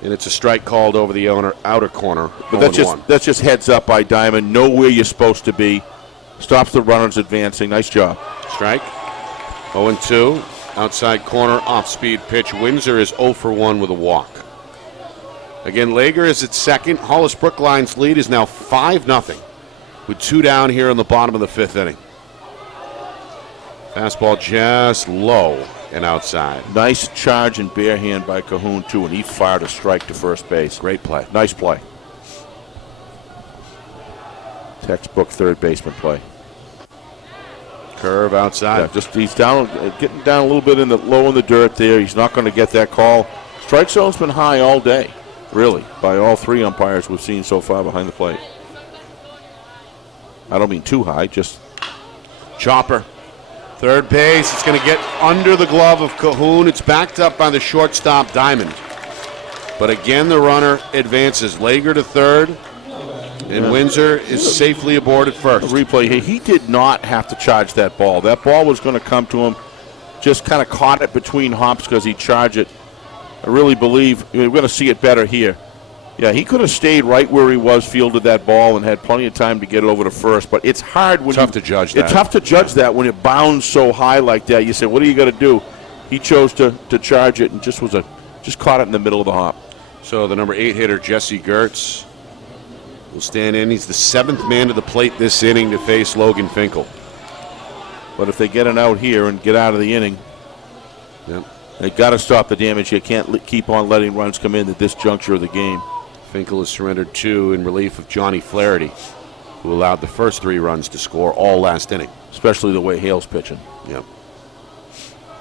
And it's a strike called over the outer corner. But that's just heads up by Diamond. Know where you're supposed to be. Stops the runners advancing. Nice job. Strike. 0-2. Outside corner, off-speed pitch. Windsor is 0 for 1 with a walk. Again, Lager is at second. Hollis Brookline's lead is now 5-0 with 2 down here in the bottom of the 5th inning. Fastball just low and outside. Nice charge and bare hand by Cahoon, too, and he fired a strike to first base. Great play. Nice play. Textbook third baseman play. Curve outside. Yeah, he's down, getting down a little bit low in the dirt there. He's not going to get that call. Strike zone's been high all day, really, by all 3 umpires we've seen so far behind the plate. I don't mean too high, just chopper. Third base. It's going to get under the glove of Cahoon. It's backed up by the shortstop, Diamond. But again, the runner advances. Lager to third. And Windsor is safely aboard at first. Replay here. He did not have to charge that ball. That ball was going to come to him. Just kind of caught it between hops because he charged it. I really believe we're going to see it better here. Yeah, he could have stayed right where he was, fielded that ball, and had plenty of time to get it over to first. But it's hard when to judge that. It's tough to judge that when it bounds so high like that. You say, what are you going to do? He chose to charge it and just caught it in the middle of the hop. So the number 8 hitter, Jesse Gertz, will stand in. He's the 7th man to the plate this inning to face Logan Finkel. But if they get an out here and get out of the inning, they got to stop the damage. You can't keep on letting runs come in at this juncture of the game. Finkel has surrendered 2 in relief of Johnny Flaherty, who allowed the first 3 runs to score all last inning. Especially the way Hale's pitching. Yep.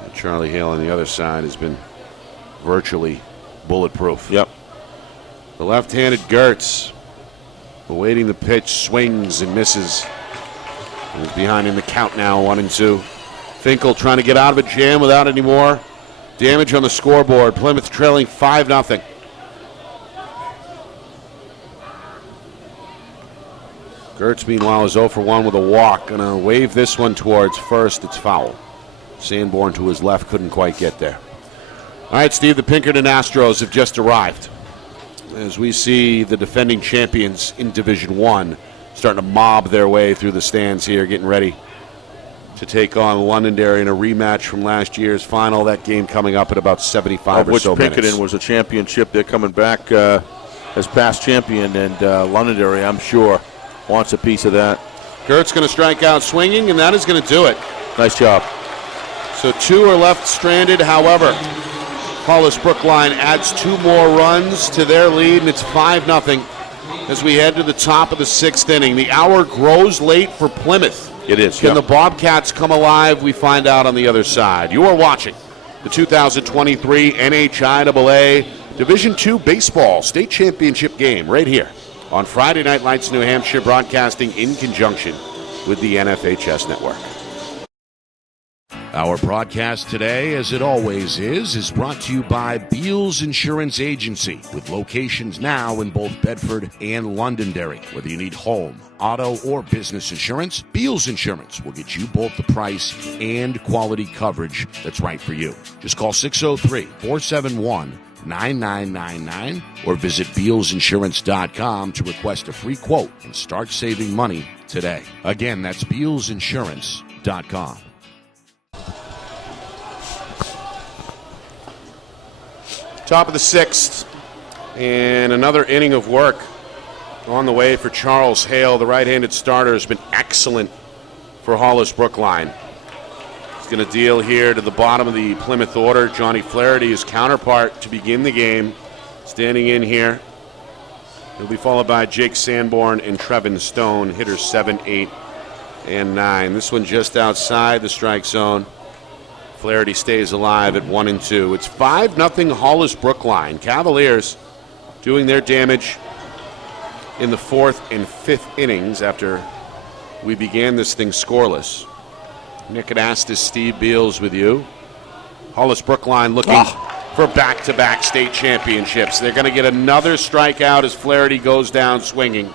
And Charlie Hale on the other side has been virtually bulletproof. Yep. The left-handed Gertz, awaiting the pitch, swings and misses. He's behind in the count now, 1-2. Finkel trying to get out of a jam without any more damage on the scoreboard. Plymouth trailing 5-0. Gertz, meanwhile, is 0 for 1 with a walk. Gonna wave this one towards first. It's foul. Sanborn to his left couldn't quite get there. All right, Steve, the Pinkerton Astros have just arrived. As we see the defending champions in Division I starting to mob their way through the stands here, getting ready to take on Londonderry in a rematch from last year's final. That game coming up in about 75 or so minutes. Which Pinkerton was a championship. They're coming back as past champion, and Londonderry, I'm sure, wants a piece of that. Gert's going to strike out swinging, and that is going to do it. Nice job. So 2 are left stranded. However, Hollis Brookline adds 2 more runs to their lead, and it's 5-0 as we head to the top of the 6th inning. The hour grows late for Plymouth. It is. Can the Bobcats come alive? We find out on the other side. You are watching the 2023 NHIAA Division II Baseball State Championship game right here on Friday Night Lights New Hampshire, broadcasting in conjunction with the NFHS Network. Our broadcast today, as it always is brought to you by Beals Insurance Agency, with locations now in both Bedford and Londonderry. Whether you need home, auto, or business insurance, Beals Insurance will get you both the price and quality coverage that's right for you. Just call 603-471-9999 or visit BealsInsurance.com to request a free quote and start saving money today. Again, that's BealsInsurance.com. Top of the 6th, and another inning of work on the way for Charles Hale. The right-handed starter has been excellent for Hollis Brookline. He's going to deal here to the bottom of the Plymouth order. Johnny Flaherty, his counterpart, to begin the game, standing in here. He'll be followed by Jake Sanborn and Trevin Stone, hitters 7, 8, and 9. This one just outside the strike zone. Flaherty stays alive at 1-2. It's 5-0 Hollis Brookline. Cavaliers doing their damage in the 4th and 5th innings after we began this thing scoreless. Nick Anastas, Steve Beals with you. Hollis Brookline looking for back-to-back state championships. They're going to get another strikeout as Flaherty goes down swinging.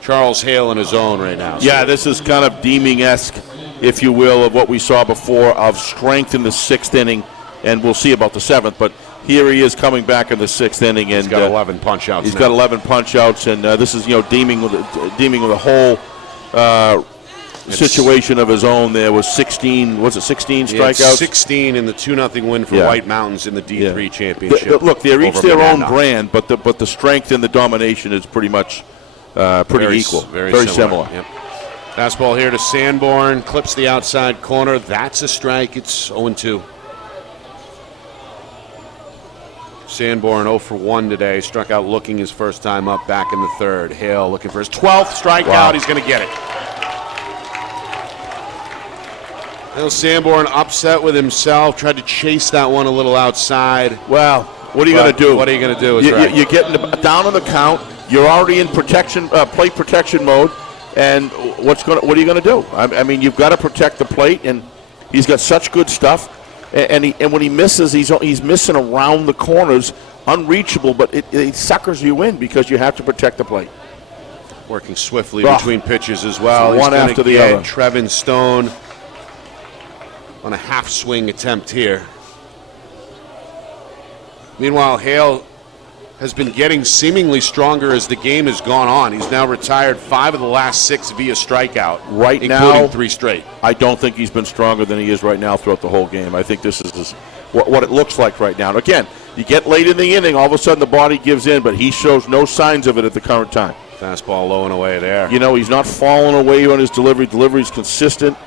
Charles Hale in his own right now. Yeah, this is kind of Deeming-esque, if you will, of what we saw before, of strength in the 6th inning, and we'll see about the 7th, but here he is coming back in the 6th inning. And he's got 11 punch-outs. He's got 11 punch-outs, and this is, Deeming with a whole situation of his own there. Was 16, was it 16 strikeouts? 16 in the 2-0 win for White Mountains in the D3 championship. Look, they're each their own brand, but the strength and the domination is pretty much pretty equal. Very similar. Yep. Fastball here to Sanborn, clips the outside corner. That's a strike. It's 0-2. Sanborn 0 for 1 today. Struck out looking his first time up back in the 3rd. Hale looking for his 12th strikeout. Wow. He's going to get it. Well, Sanborn upset with himself. Tried to chase that one a little outside. Well, what are you going to do? What are you going to do? You're getting down on the count. You're already in protection, plate protection mode. And what are you going to do? I mean, you've got to protect the plate, and he's got such good stuff. And when he misses, he's missing around the corners, unreachable, but it suckers you in because you have to protect the plate. Working swiftly between pitches as well. One after the other. Trevin Stone on a half-swing attempt here. Meanwhile, Hale has been getting seemingly stronger as the game has gone on. He's now retired 5 of the last 6 via strikeout, including 3 straight. I don't think he's been stronger than he is right now throughout the whole game. I think this is what it looks like right now. And again, you get late in the inning, all of a sudden the body gives in, but he shows no signs of it at the current time. Fastball low and away there. He's not falling away on his delivery. Delivery's consistent.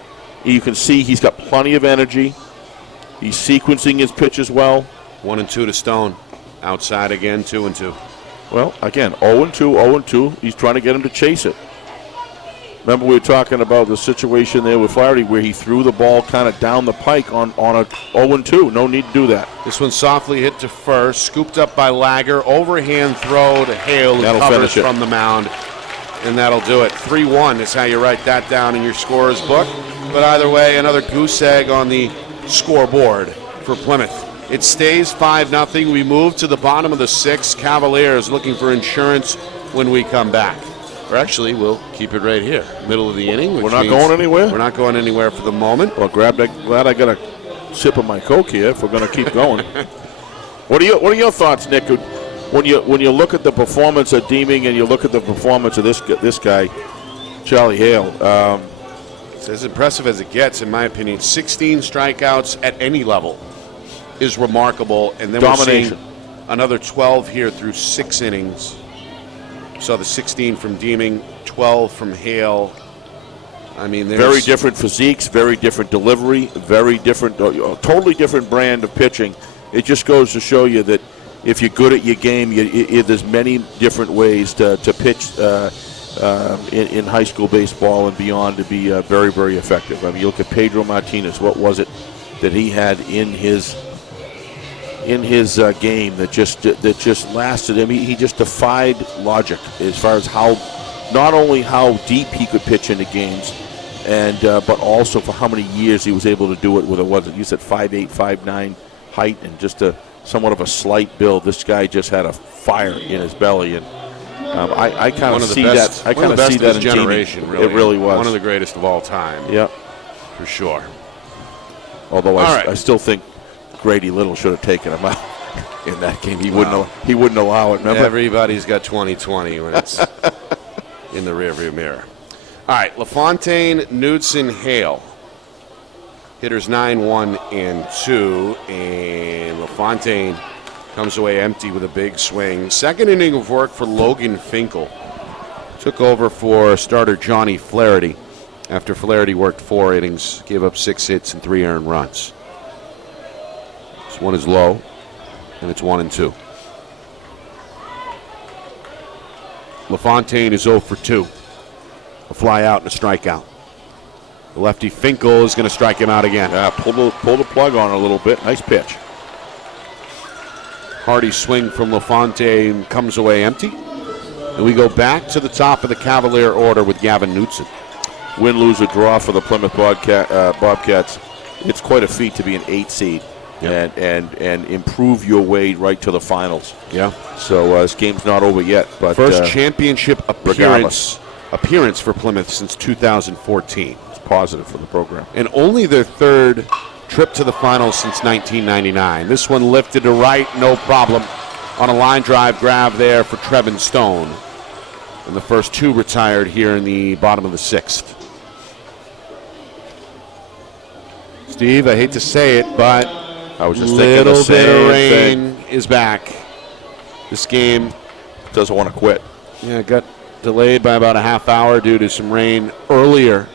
You can see he's got plenty of energy. He's sequencing his pitches well. 1-2 to Stone. Outside again, 2-2. Well, again, 0-2, 0-2. He's trying to get him to chase it. Remember we were talking about the situation there with Flaherty where he threw the ball kind of down the pike on a 0-2. No need to do that. This one softly hit to first, scooped up by Lager, overhand throw to Hale, who covers from the mound, and that'll do it. 3-1 is how you write that down in your scorer's book. But either way, another goose egg on the scoreboard for Plymouth. It stays 5-0. We move to the bottom of the 6th. Cavaliers looking for insurance when we come back. Or actually, we'll keep it right here, middle of the inning. We're not going anywhere? We're not going anywhere for the moment. Well, glad I got a sip of my Coke here if we're going to keep going. What are your thoughts, Nick, when you look at the performance of Deeming and you look at the performance of this guy, Charlie Hale? It's as impressive as it gets, in my opinion. 16 strikeouts at any level is remarkable, and then domination. We're seeing another 12 here through 6 innings. So the 16 from Deeming, 12 from Hale. I mean, very different physiques, very different delivery, very different, totally different brand of pitching. It just goes to show you that if you're good at your game, there's many different ways to pitch in high school baseball and beyond to be very, very effective. I mean, you look at Pedro Martinez. What was it that he had in his game that just lasted him? He just defied logic as far as not only how deep he could pitch into games, but also for how many years he was able to do it with you said 5'8", 5'9" height and just somewhat of a slight build. This guy just had a fire in his belly, and I kind of see that. I kind of see that in generation. Really. It really was one of the greatest of all time. Yep, for sure. Although I still think Grady Little should have taken him out in that game. He wouldn't allow it. Remember? Everybody's got 20/20 when it's in the rearview mirror. All right, LaFontaine, Knudsen, Hale. Hitters 9-1 and 2, and LaFontaine comes away empty with a big swing. Second inning of work for Logan Finkel. Took over for starter Johnny Flaherty after Flaherty worked 4 innings, gave up 6 hits and 3 earned runs. This one is low, and it's 1-2. LaFontaine is 0 for 2. A fly out and a strikeout. The lefty Finkel is going to strike him out again. Yeah, pull the plug on a little bit. Nice pitch. Hardy swing from LaFontaine comes away empty. And we go back to the top of the Cavalier order with Gavin Knudsen. Win, lose, or draw for the Plymouth Bobcats. It's quite a feat to be an 8 seed. Yep. and improve your way right to the finals. Yeah. So this game's not over yet. But first championship appearance for Plymouth since 2014. It's positive for the program. And only their third trip to the finals since 1999. This one lifted to right, no problem. On a line drive grab there for Trevin Stone. And the first 2 retired here in the bottom of the 6th. Steve, I hate to say it, but I was just thinking the same bit of rain thing. is back. This game doesn't want to quit. Yeah, got delayed by about a half hour due to some rain earlier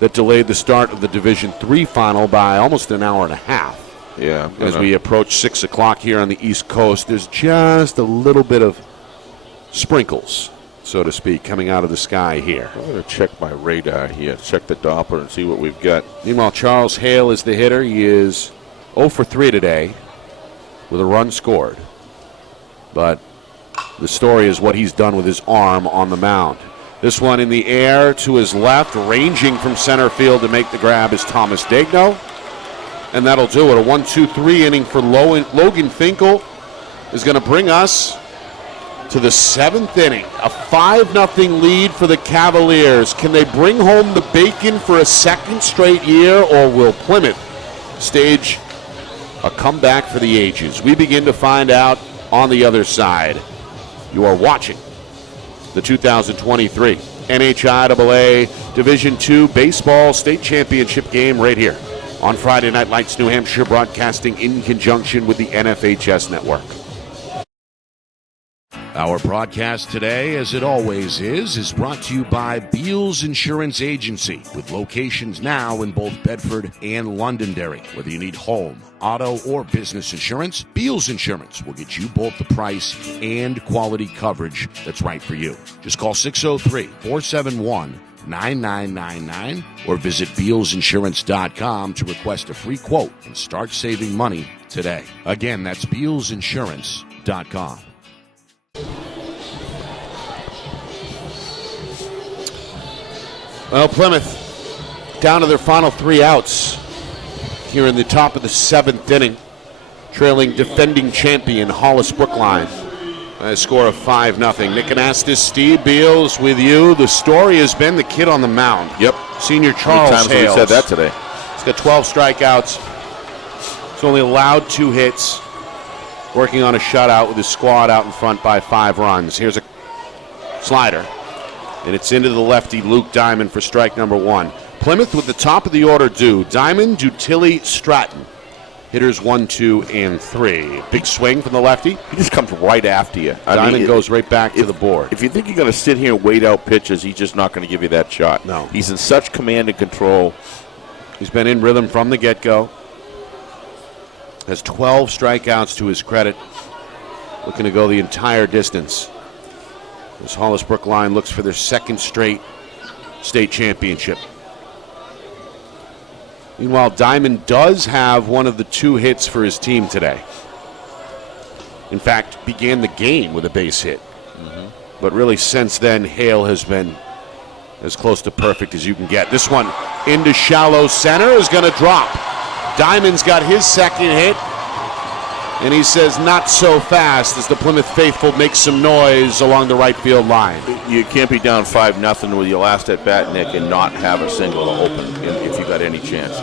that delayed the start of the Division III final by almost an hour and a half. Yeah. As we approach 6 o'clock here on the East Coast, there's just a little bit of sprinkles, so to speak, coming out of the sky here. I'm going to check my radar here, check the Doppler and see what we've got. Meanwhile, Charles Hale is the hitter. He is 0 for 3 today with a run scored. But the story is what he's done with his arm on the mound. This one in the air to his left, ranging from center field to make the grab is Thomas Degno. And that'll do it. A 1-2-3 inning for Logan Finkel is going to bring us to the 7th inning. A 5-0 lead for the Cavaliers. Can they bring home the bacon for a second straight year, or will Plymouth stage a comeback for the ages? We begin to find out on the other side. You are watching the 2023 NHIAA Division II Baseball State Championship game right here on Friday Night Lights New Hampshire, broadcasting in conjunction with the NFHS Network. Our broadcast today, as it always is brought to you by Beals Insurance Agency, with locations now in both Bedford and Londonderry. Whether you need home, auto, or business insurance, Beals Insurance will get you both the price and quality coverage that's right for you. Just call 603-471-9999 or visit BealsInsurance.com to request a free quote and start saving money today. Again, that's BealsInsurance.com. Well, Plymouth down to their final 3 outs here in the top of the 7th inning, trailing defending champion Hollis Brookline by a score of 5-0. Nick Anastas, Steve Beals with you. The story has been the kid on the mound. Yep. Senior Charles Hales. How many times have we said that today? He's got 12 strikeouts. He's only allowed 2 hits. Working on a shutout with his squad out in front by 5 runs. Here's a slider. And it's into the lefty Luke Diamond for strike number 1. Plymouth with the top of the order due. Diamond, Dutilli, Stratton. Hitters 1, 2, and 3. Big swing from the lefty. He just comes right after you. Diamond goes right back to the board. If you think you're going to sit here and wait out pitches, he's just not going to give you that shot. No. He's in such command and control. He's been in rhythm from the get-go. Has 12 strikeouts to his credit. Looking to go the entire distance as Hollis Brookline looks for their second straight state championship. Meanwhile, Diamond does have one of the 2 hits for his team today. In fact, began the game with a base hit. But really, since then, Hale has been as close to perfect as you can get. This one into shallow center is going to drop. Diamond's got his second hit. And he says, not so fast, as the Plymouth faithful make some noise along the right field line. You can't be down 5-0 with your last at bat, Nick, and not have a single to open if you got any chance.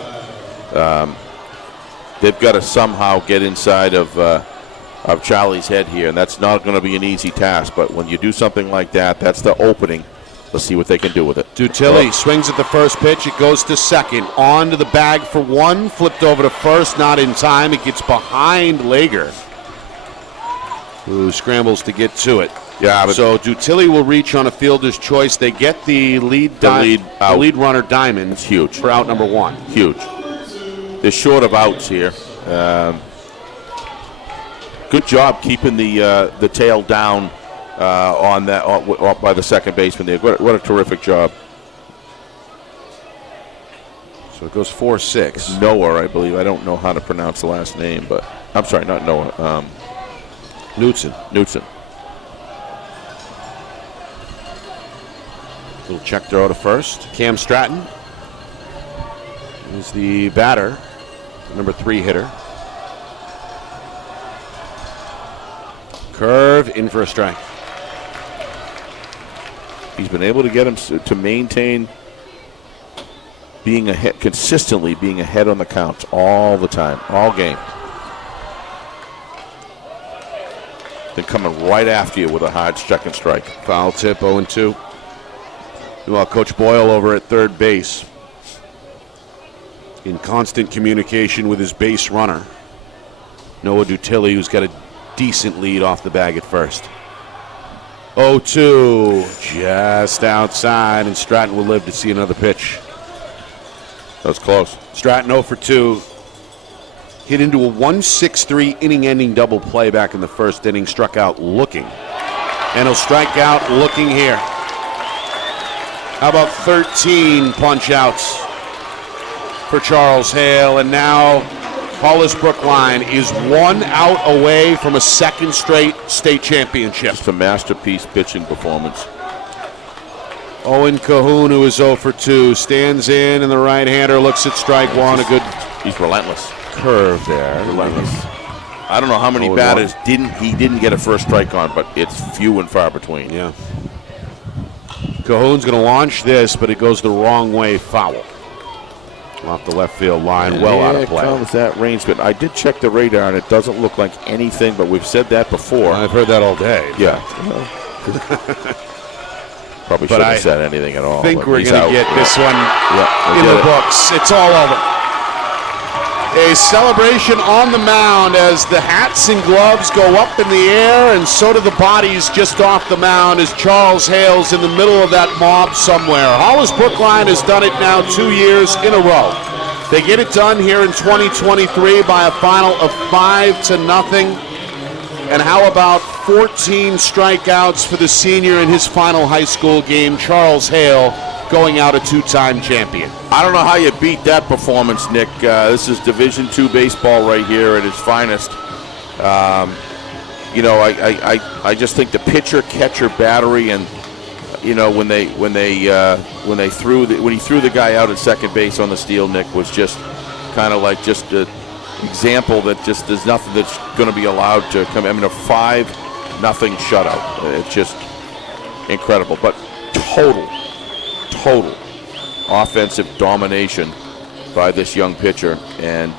They've got to somehow get inside of Charlie's head here, and that's not going to be an easy task. But when you do something like that, that's the opening. Let's see what they can do with it. Dutilli swings at the first pitch. It goes to second. On to the bag for one. Flipped over to first. Not in time. It gets behind Lager, who scrambles to get to it. Yeah. So Dutilli will reach on a fielder's choice. They get the lead runner Diamond. It's huge. For out number 1. Huge. They're short of outs here. Good job keeping the tail down. On that by the second baseman there. What a terrific job. So it goes 4-6. Noah, I believe. I don't know how to pronounce the last name, but I'm sorry, not Noah. Knutson. Little check throw to first. Cam Stratton is the batter, number 3 hitter. Curve in for a strike. He's been able to get him to maintain being ahead, consistently being ahead on the count all the time, all game. Then coming right after you with a hard second strike. Foul tip, 0-2. Meanwhile, Coach Boyle over at third base, in constant communication with his base runner, Noah Dutilli, who's got a decent lead off the bag at first. 0-2, just outside, and Stratton will live to see another pitch. That was close. Stratton 0 for 2. Hit into a 1-6-3 inning-ending double play back in the first inning. Struck out looking. And he'll strike out looking here. How about 13 punch-outs for Charles Hale? And now Hollis Brookline is 1 out away from a second straight state championship. Just a masterpiece pitching performance. Owen Cahoon, who is 0 for 2, stands in, and the right-hander looks at strike 1. A good He's relentless. curve there. Relentless. I don't know how many batters he didn't get a first strike on, but it's few and far between. Yeah. Cahoon's going to launch this, but it goes the wrong way, foul. Off the left field line, And well out of here play. comes that range, but I did check the radar, and it doesn't look like anything, but we've said that before. I've heard that all day. Yeah. Probably shouldn't have said anything at all. I think but we're he's going to out. get this one Yeah, in the books. It's all over. A celebration on the mound as the hats and gloves go up in the air, and so do the bodies just off the mound as Charles Hale's in the middle of that mob somewhere. Hollis Brookline has done it now 2 years in a row. They get it done here in 2023 by a final of 5-0. And how about 14 strikeouts for the senior in his final high school game, Charles Hale, going out a 2-time champion. I don't know how you beat that performance, Nick. This is Division II baseball right here at its finest. I just think the pitcher-catcher battery, and when he threw the guy out at second base on the steal, Nick, was just kind of like just an example that just there's nothing that's going to be allowed to come. I mean, a 5-0 shutout. It's just incredible, but total offensive domination by this young pitcher, and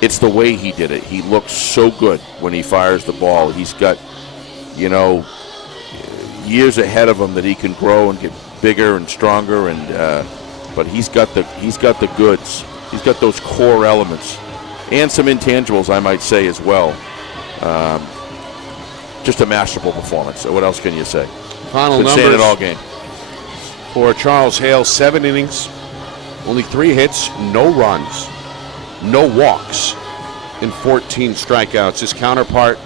it's the way he did it. He looks so good when he fires the ball. He's got, years ahead of him that he can grow and get bigger and stronger, and but he's got the goods. He's got those core elements, and some intangibles, I might say, as well. Just a masterful performance. What else can you say? Final Been numbers saying it all game. for Charles Hale: 7 innings, only 3 hits, no runs, no walks, and 14 strikeouts. His counterpart,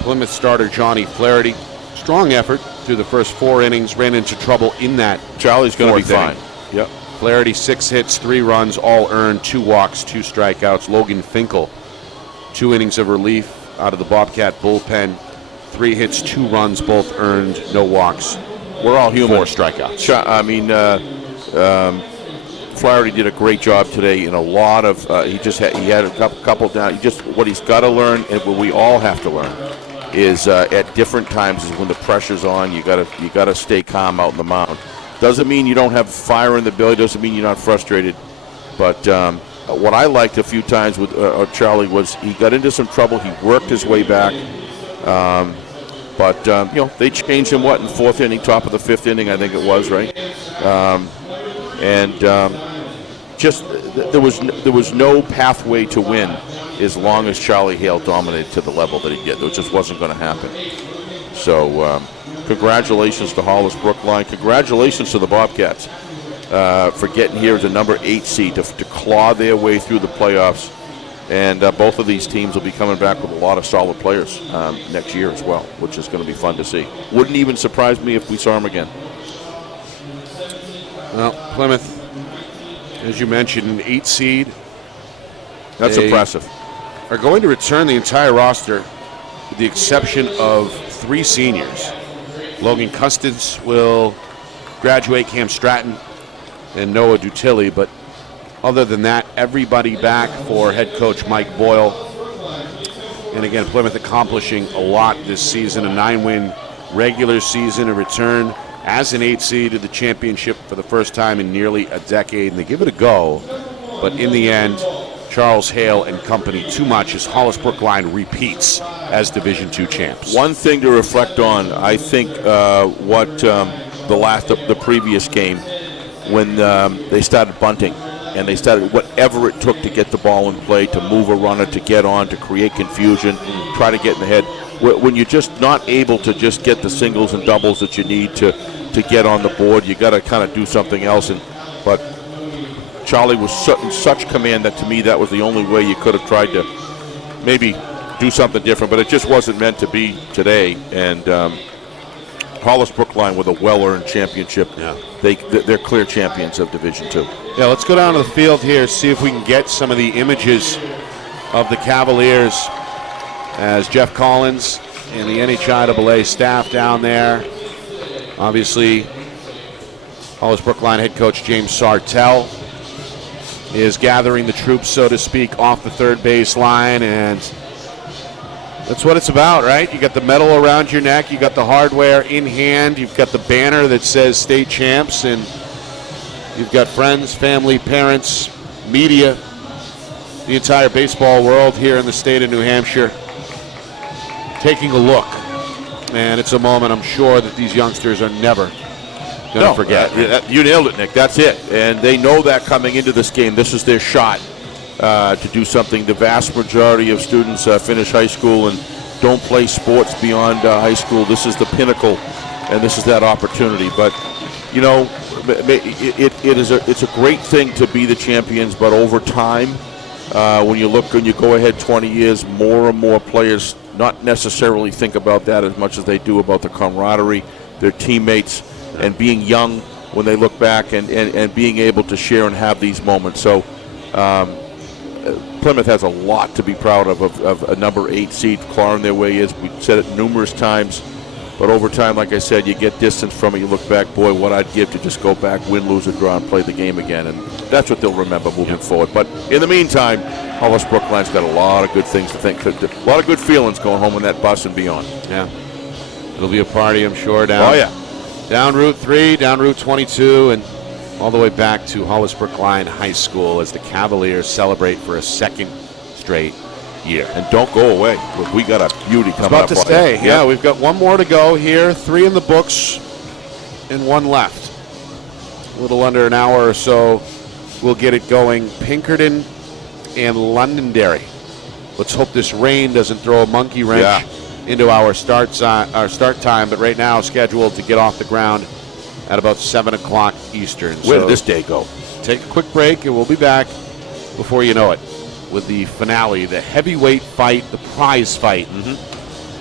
Plymouth starter Johnny Flaherty, strong effort through the first 4 innings, ran into trouble in that. Charlie's going to be 4th fine. inning. Yep. Flaherty, 6 hits, 3 runs, all earned, 2 walks, 2 strikeouts. Logan Finkel, 2 innings of relief out of the Bobcat bullpen, 3 hits, 2 runs, both earned, no walks. We're all human. 4 strikeouts. I mean, Flaherty did a great job today in a lot of. He had a couple down. What he's got to learn, and what we all have to learn, is at different times is when the pressure's on. You got to stay calm out in the mound. Doesn't mean you don't have fire in the belly. Doesn't mean you're not frustrated. But what I liked a few times with Charlie was he got into some trouble. He worked his way back. But they changed him in 4th inning, top of the 5th inning, I think it was, right? Just there was no pathway to win as long as Charlie Hale dominated to the level that he did. It just wasn't going to happen. So congratulations to Hollis Brookline. Congratulations to the Bobcats for getting here as a number 8 seed to claw their way through the playoffs. And both of these teams will be coming back with a lot of solid players next year as well, which is going to be fun to see. Wouldn't even surprise me if we saw them again. Well, Plymouth, as you mentioned, an 8 seed. That's impressive. Are going to return the entire roster with the exception of 3 seniors. Logan Custance will graduate, Cam Stratton, and Noah Dutilli, but other than that, everybody back for head coach Mike Boyle. And again, Plymouth accomplishing a lot this season, a 9-win regular season, a return as an 8 seed to the championship for the first time in nearly a decade, and they give it a go. But in the end, Charles Hale and company too much as Hollis Brookline repeats as Division II champs. One thing to reflect on, I think, the previous game when they started bunting. And they started whatever it took to get the ball in play, to move a runner, to get on, to create confusion, try to get in the head. When you're just not able to just get the singles and doubles that you need to get on the board, you got to kind of do something else. But Charlie was in such command that to me that was the only way you could have tried to maybe do something different. But it just wasn't meant to be today. And Hollis Brookline with a well-earned championship. Yeah. They're clear champions of Division II. Yeah, let's go down to the field here, see if we can get some of the images of the Cavaliers as Jeff Collins and the NHIAA staff down there. Obviously, Hollis Brookline head coach James Sartell is gathering the troops, so to speak, off the third base line, and that's what it's about, right? You got the medal around your neck, you got the hardware in hand, you've got the banner that says state champs, and you've got friends, family, parents, media, the entire baseball world here in the state of New Hampshire taking a look. And it's a moment I'm sure that these youngsters are never going to forget. You nailed it, Nick. That's it. And they know that coming into this game, this is their shot to do something. The vast majority of students finish high school and don't play sports beyond high school. This is the pinnacle, and this is that opportunity. But, you know, it's a great thing to be the champions, but over time, when you go ahead 20 years, more and more players not necessarily think about that as much as they do about the camaraderie, their teammates, and being young when they look back and being able to share and have these moments. So Plymouth has a lot to be proud of a number 8 seed clawing their way is. We've said it numerous times. But over time, like I said, you get distance from it. You look back, boy, what I'd give to just go back, win, lose, or draw, and play the game again. And that's what they'll remember moving forward. But in the meantime, Hollis Brookline's got a lot of good things to think. A lot of good feelings going home in that bus and beyond. Yeah. It'll be a party, I'm sure, down Route 3, down Route 22, and all the way back to Hollis Brookline High School as the Cavaliers celebrate for a second straight year. And don't go away. We got a beauty coming up. About to stay. Yeah, we've got one more to go here. 3 in the books and 1 left. A little under an hour or so, we'll get it going. Pinkerton and Londonderry let's hope this rain doesn't throw a monkey wrench into our start time. But right now, scheduled to get off the ground at about 7 o'clock Eastern. Where did this day go? Take a quick break, and we'll be back before you know it with the finale, the heavyweight fight, the prize fight,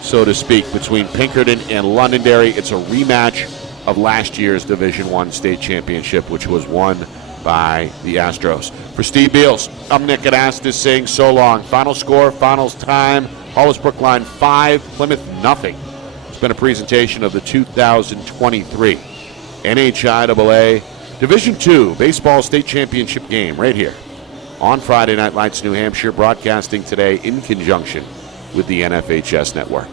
so to speak, between Pinkerton and Londonderry. It's a rematch of last year's Division I state championship, which was won by the Astros. For Steve Beals, I'm Nick Anastas saying so long. Final score, finals time, Hollis Brookline 5, Plymouth nothing. It's been a presentation of the 2023 NHIAA Division II Baseball State Championship game right here on Friday Night Lights, New Hampshire, broadcasting today in conjunction with the NFHS Network.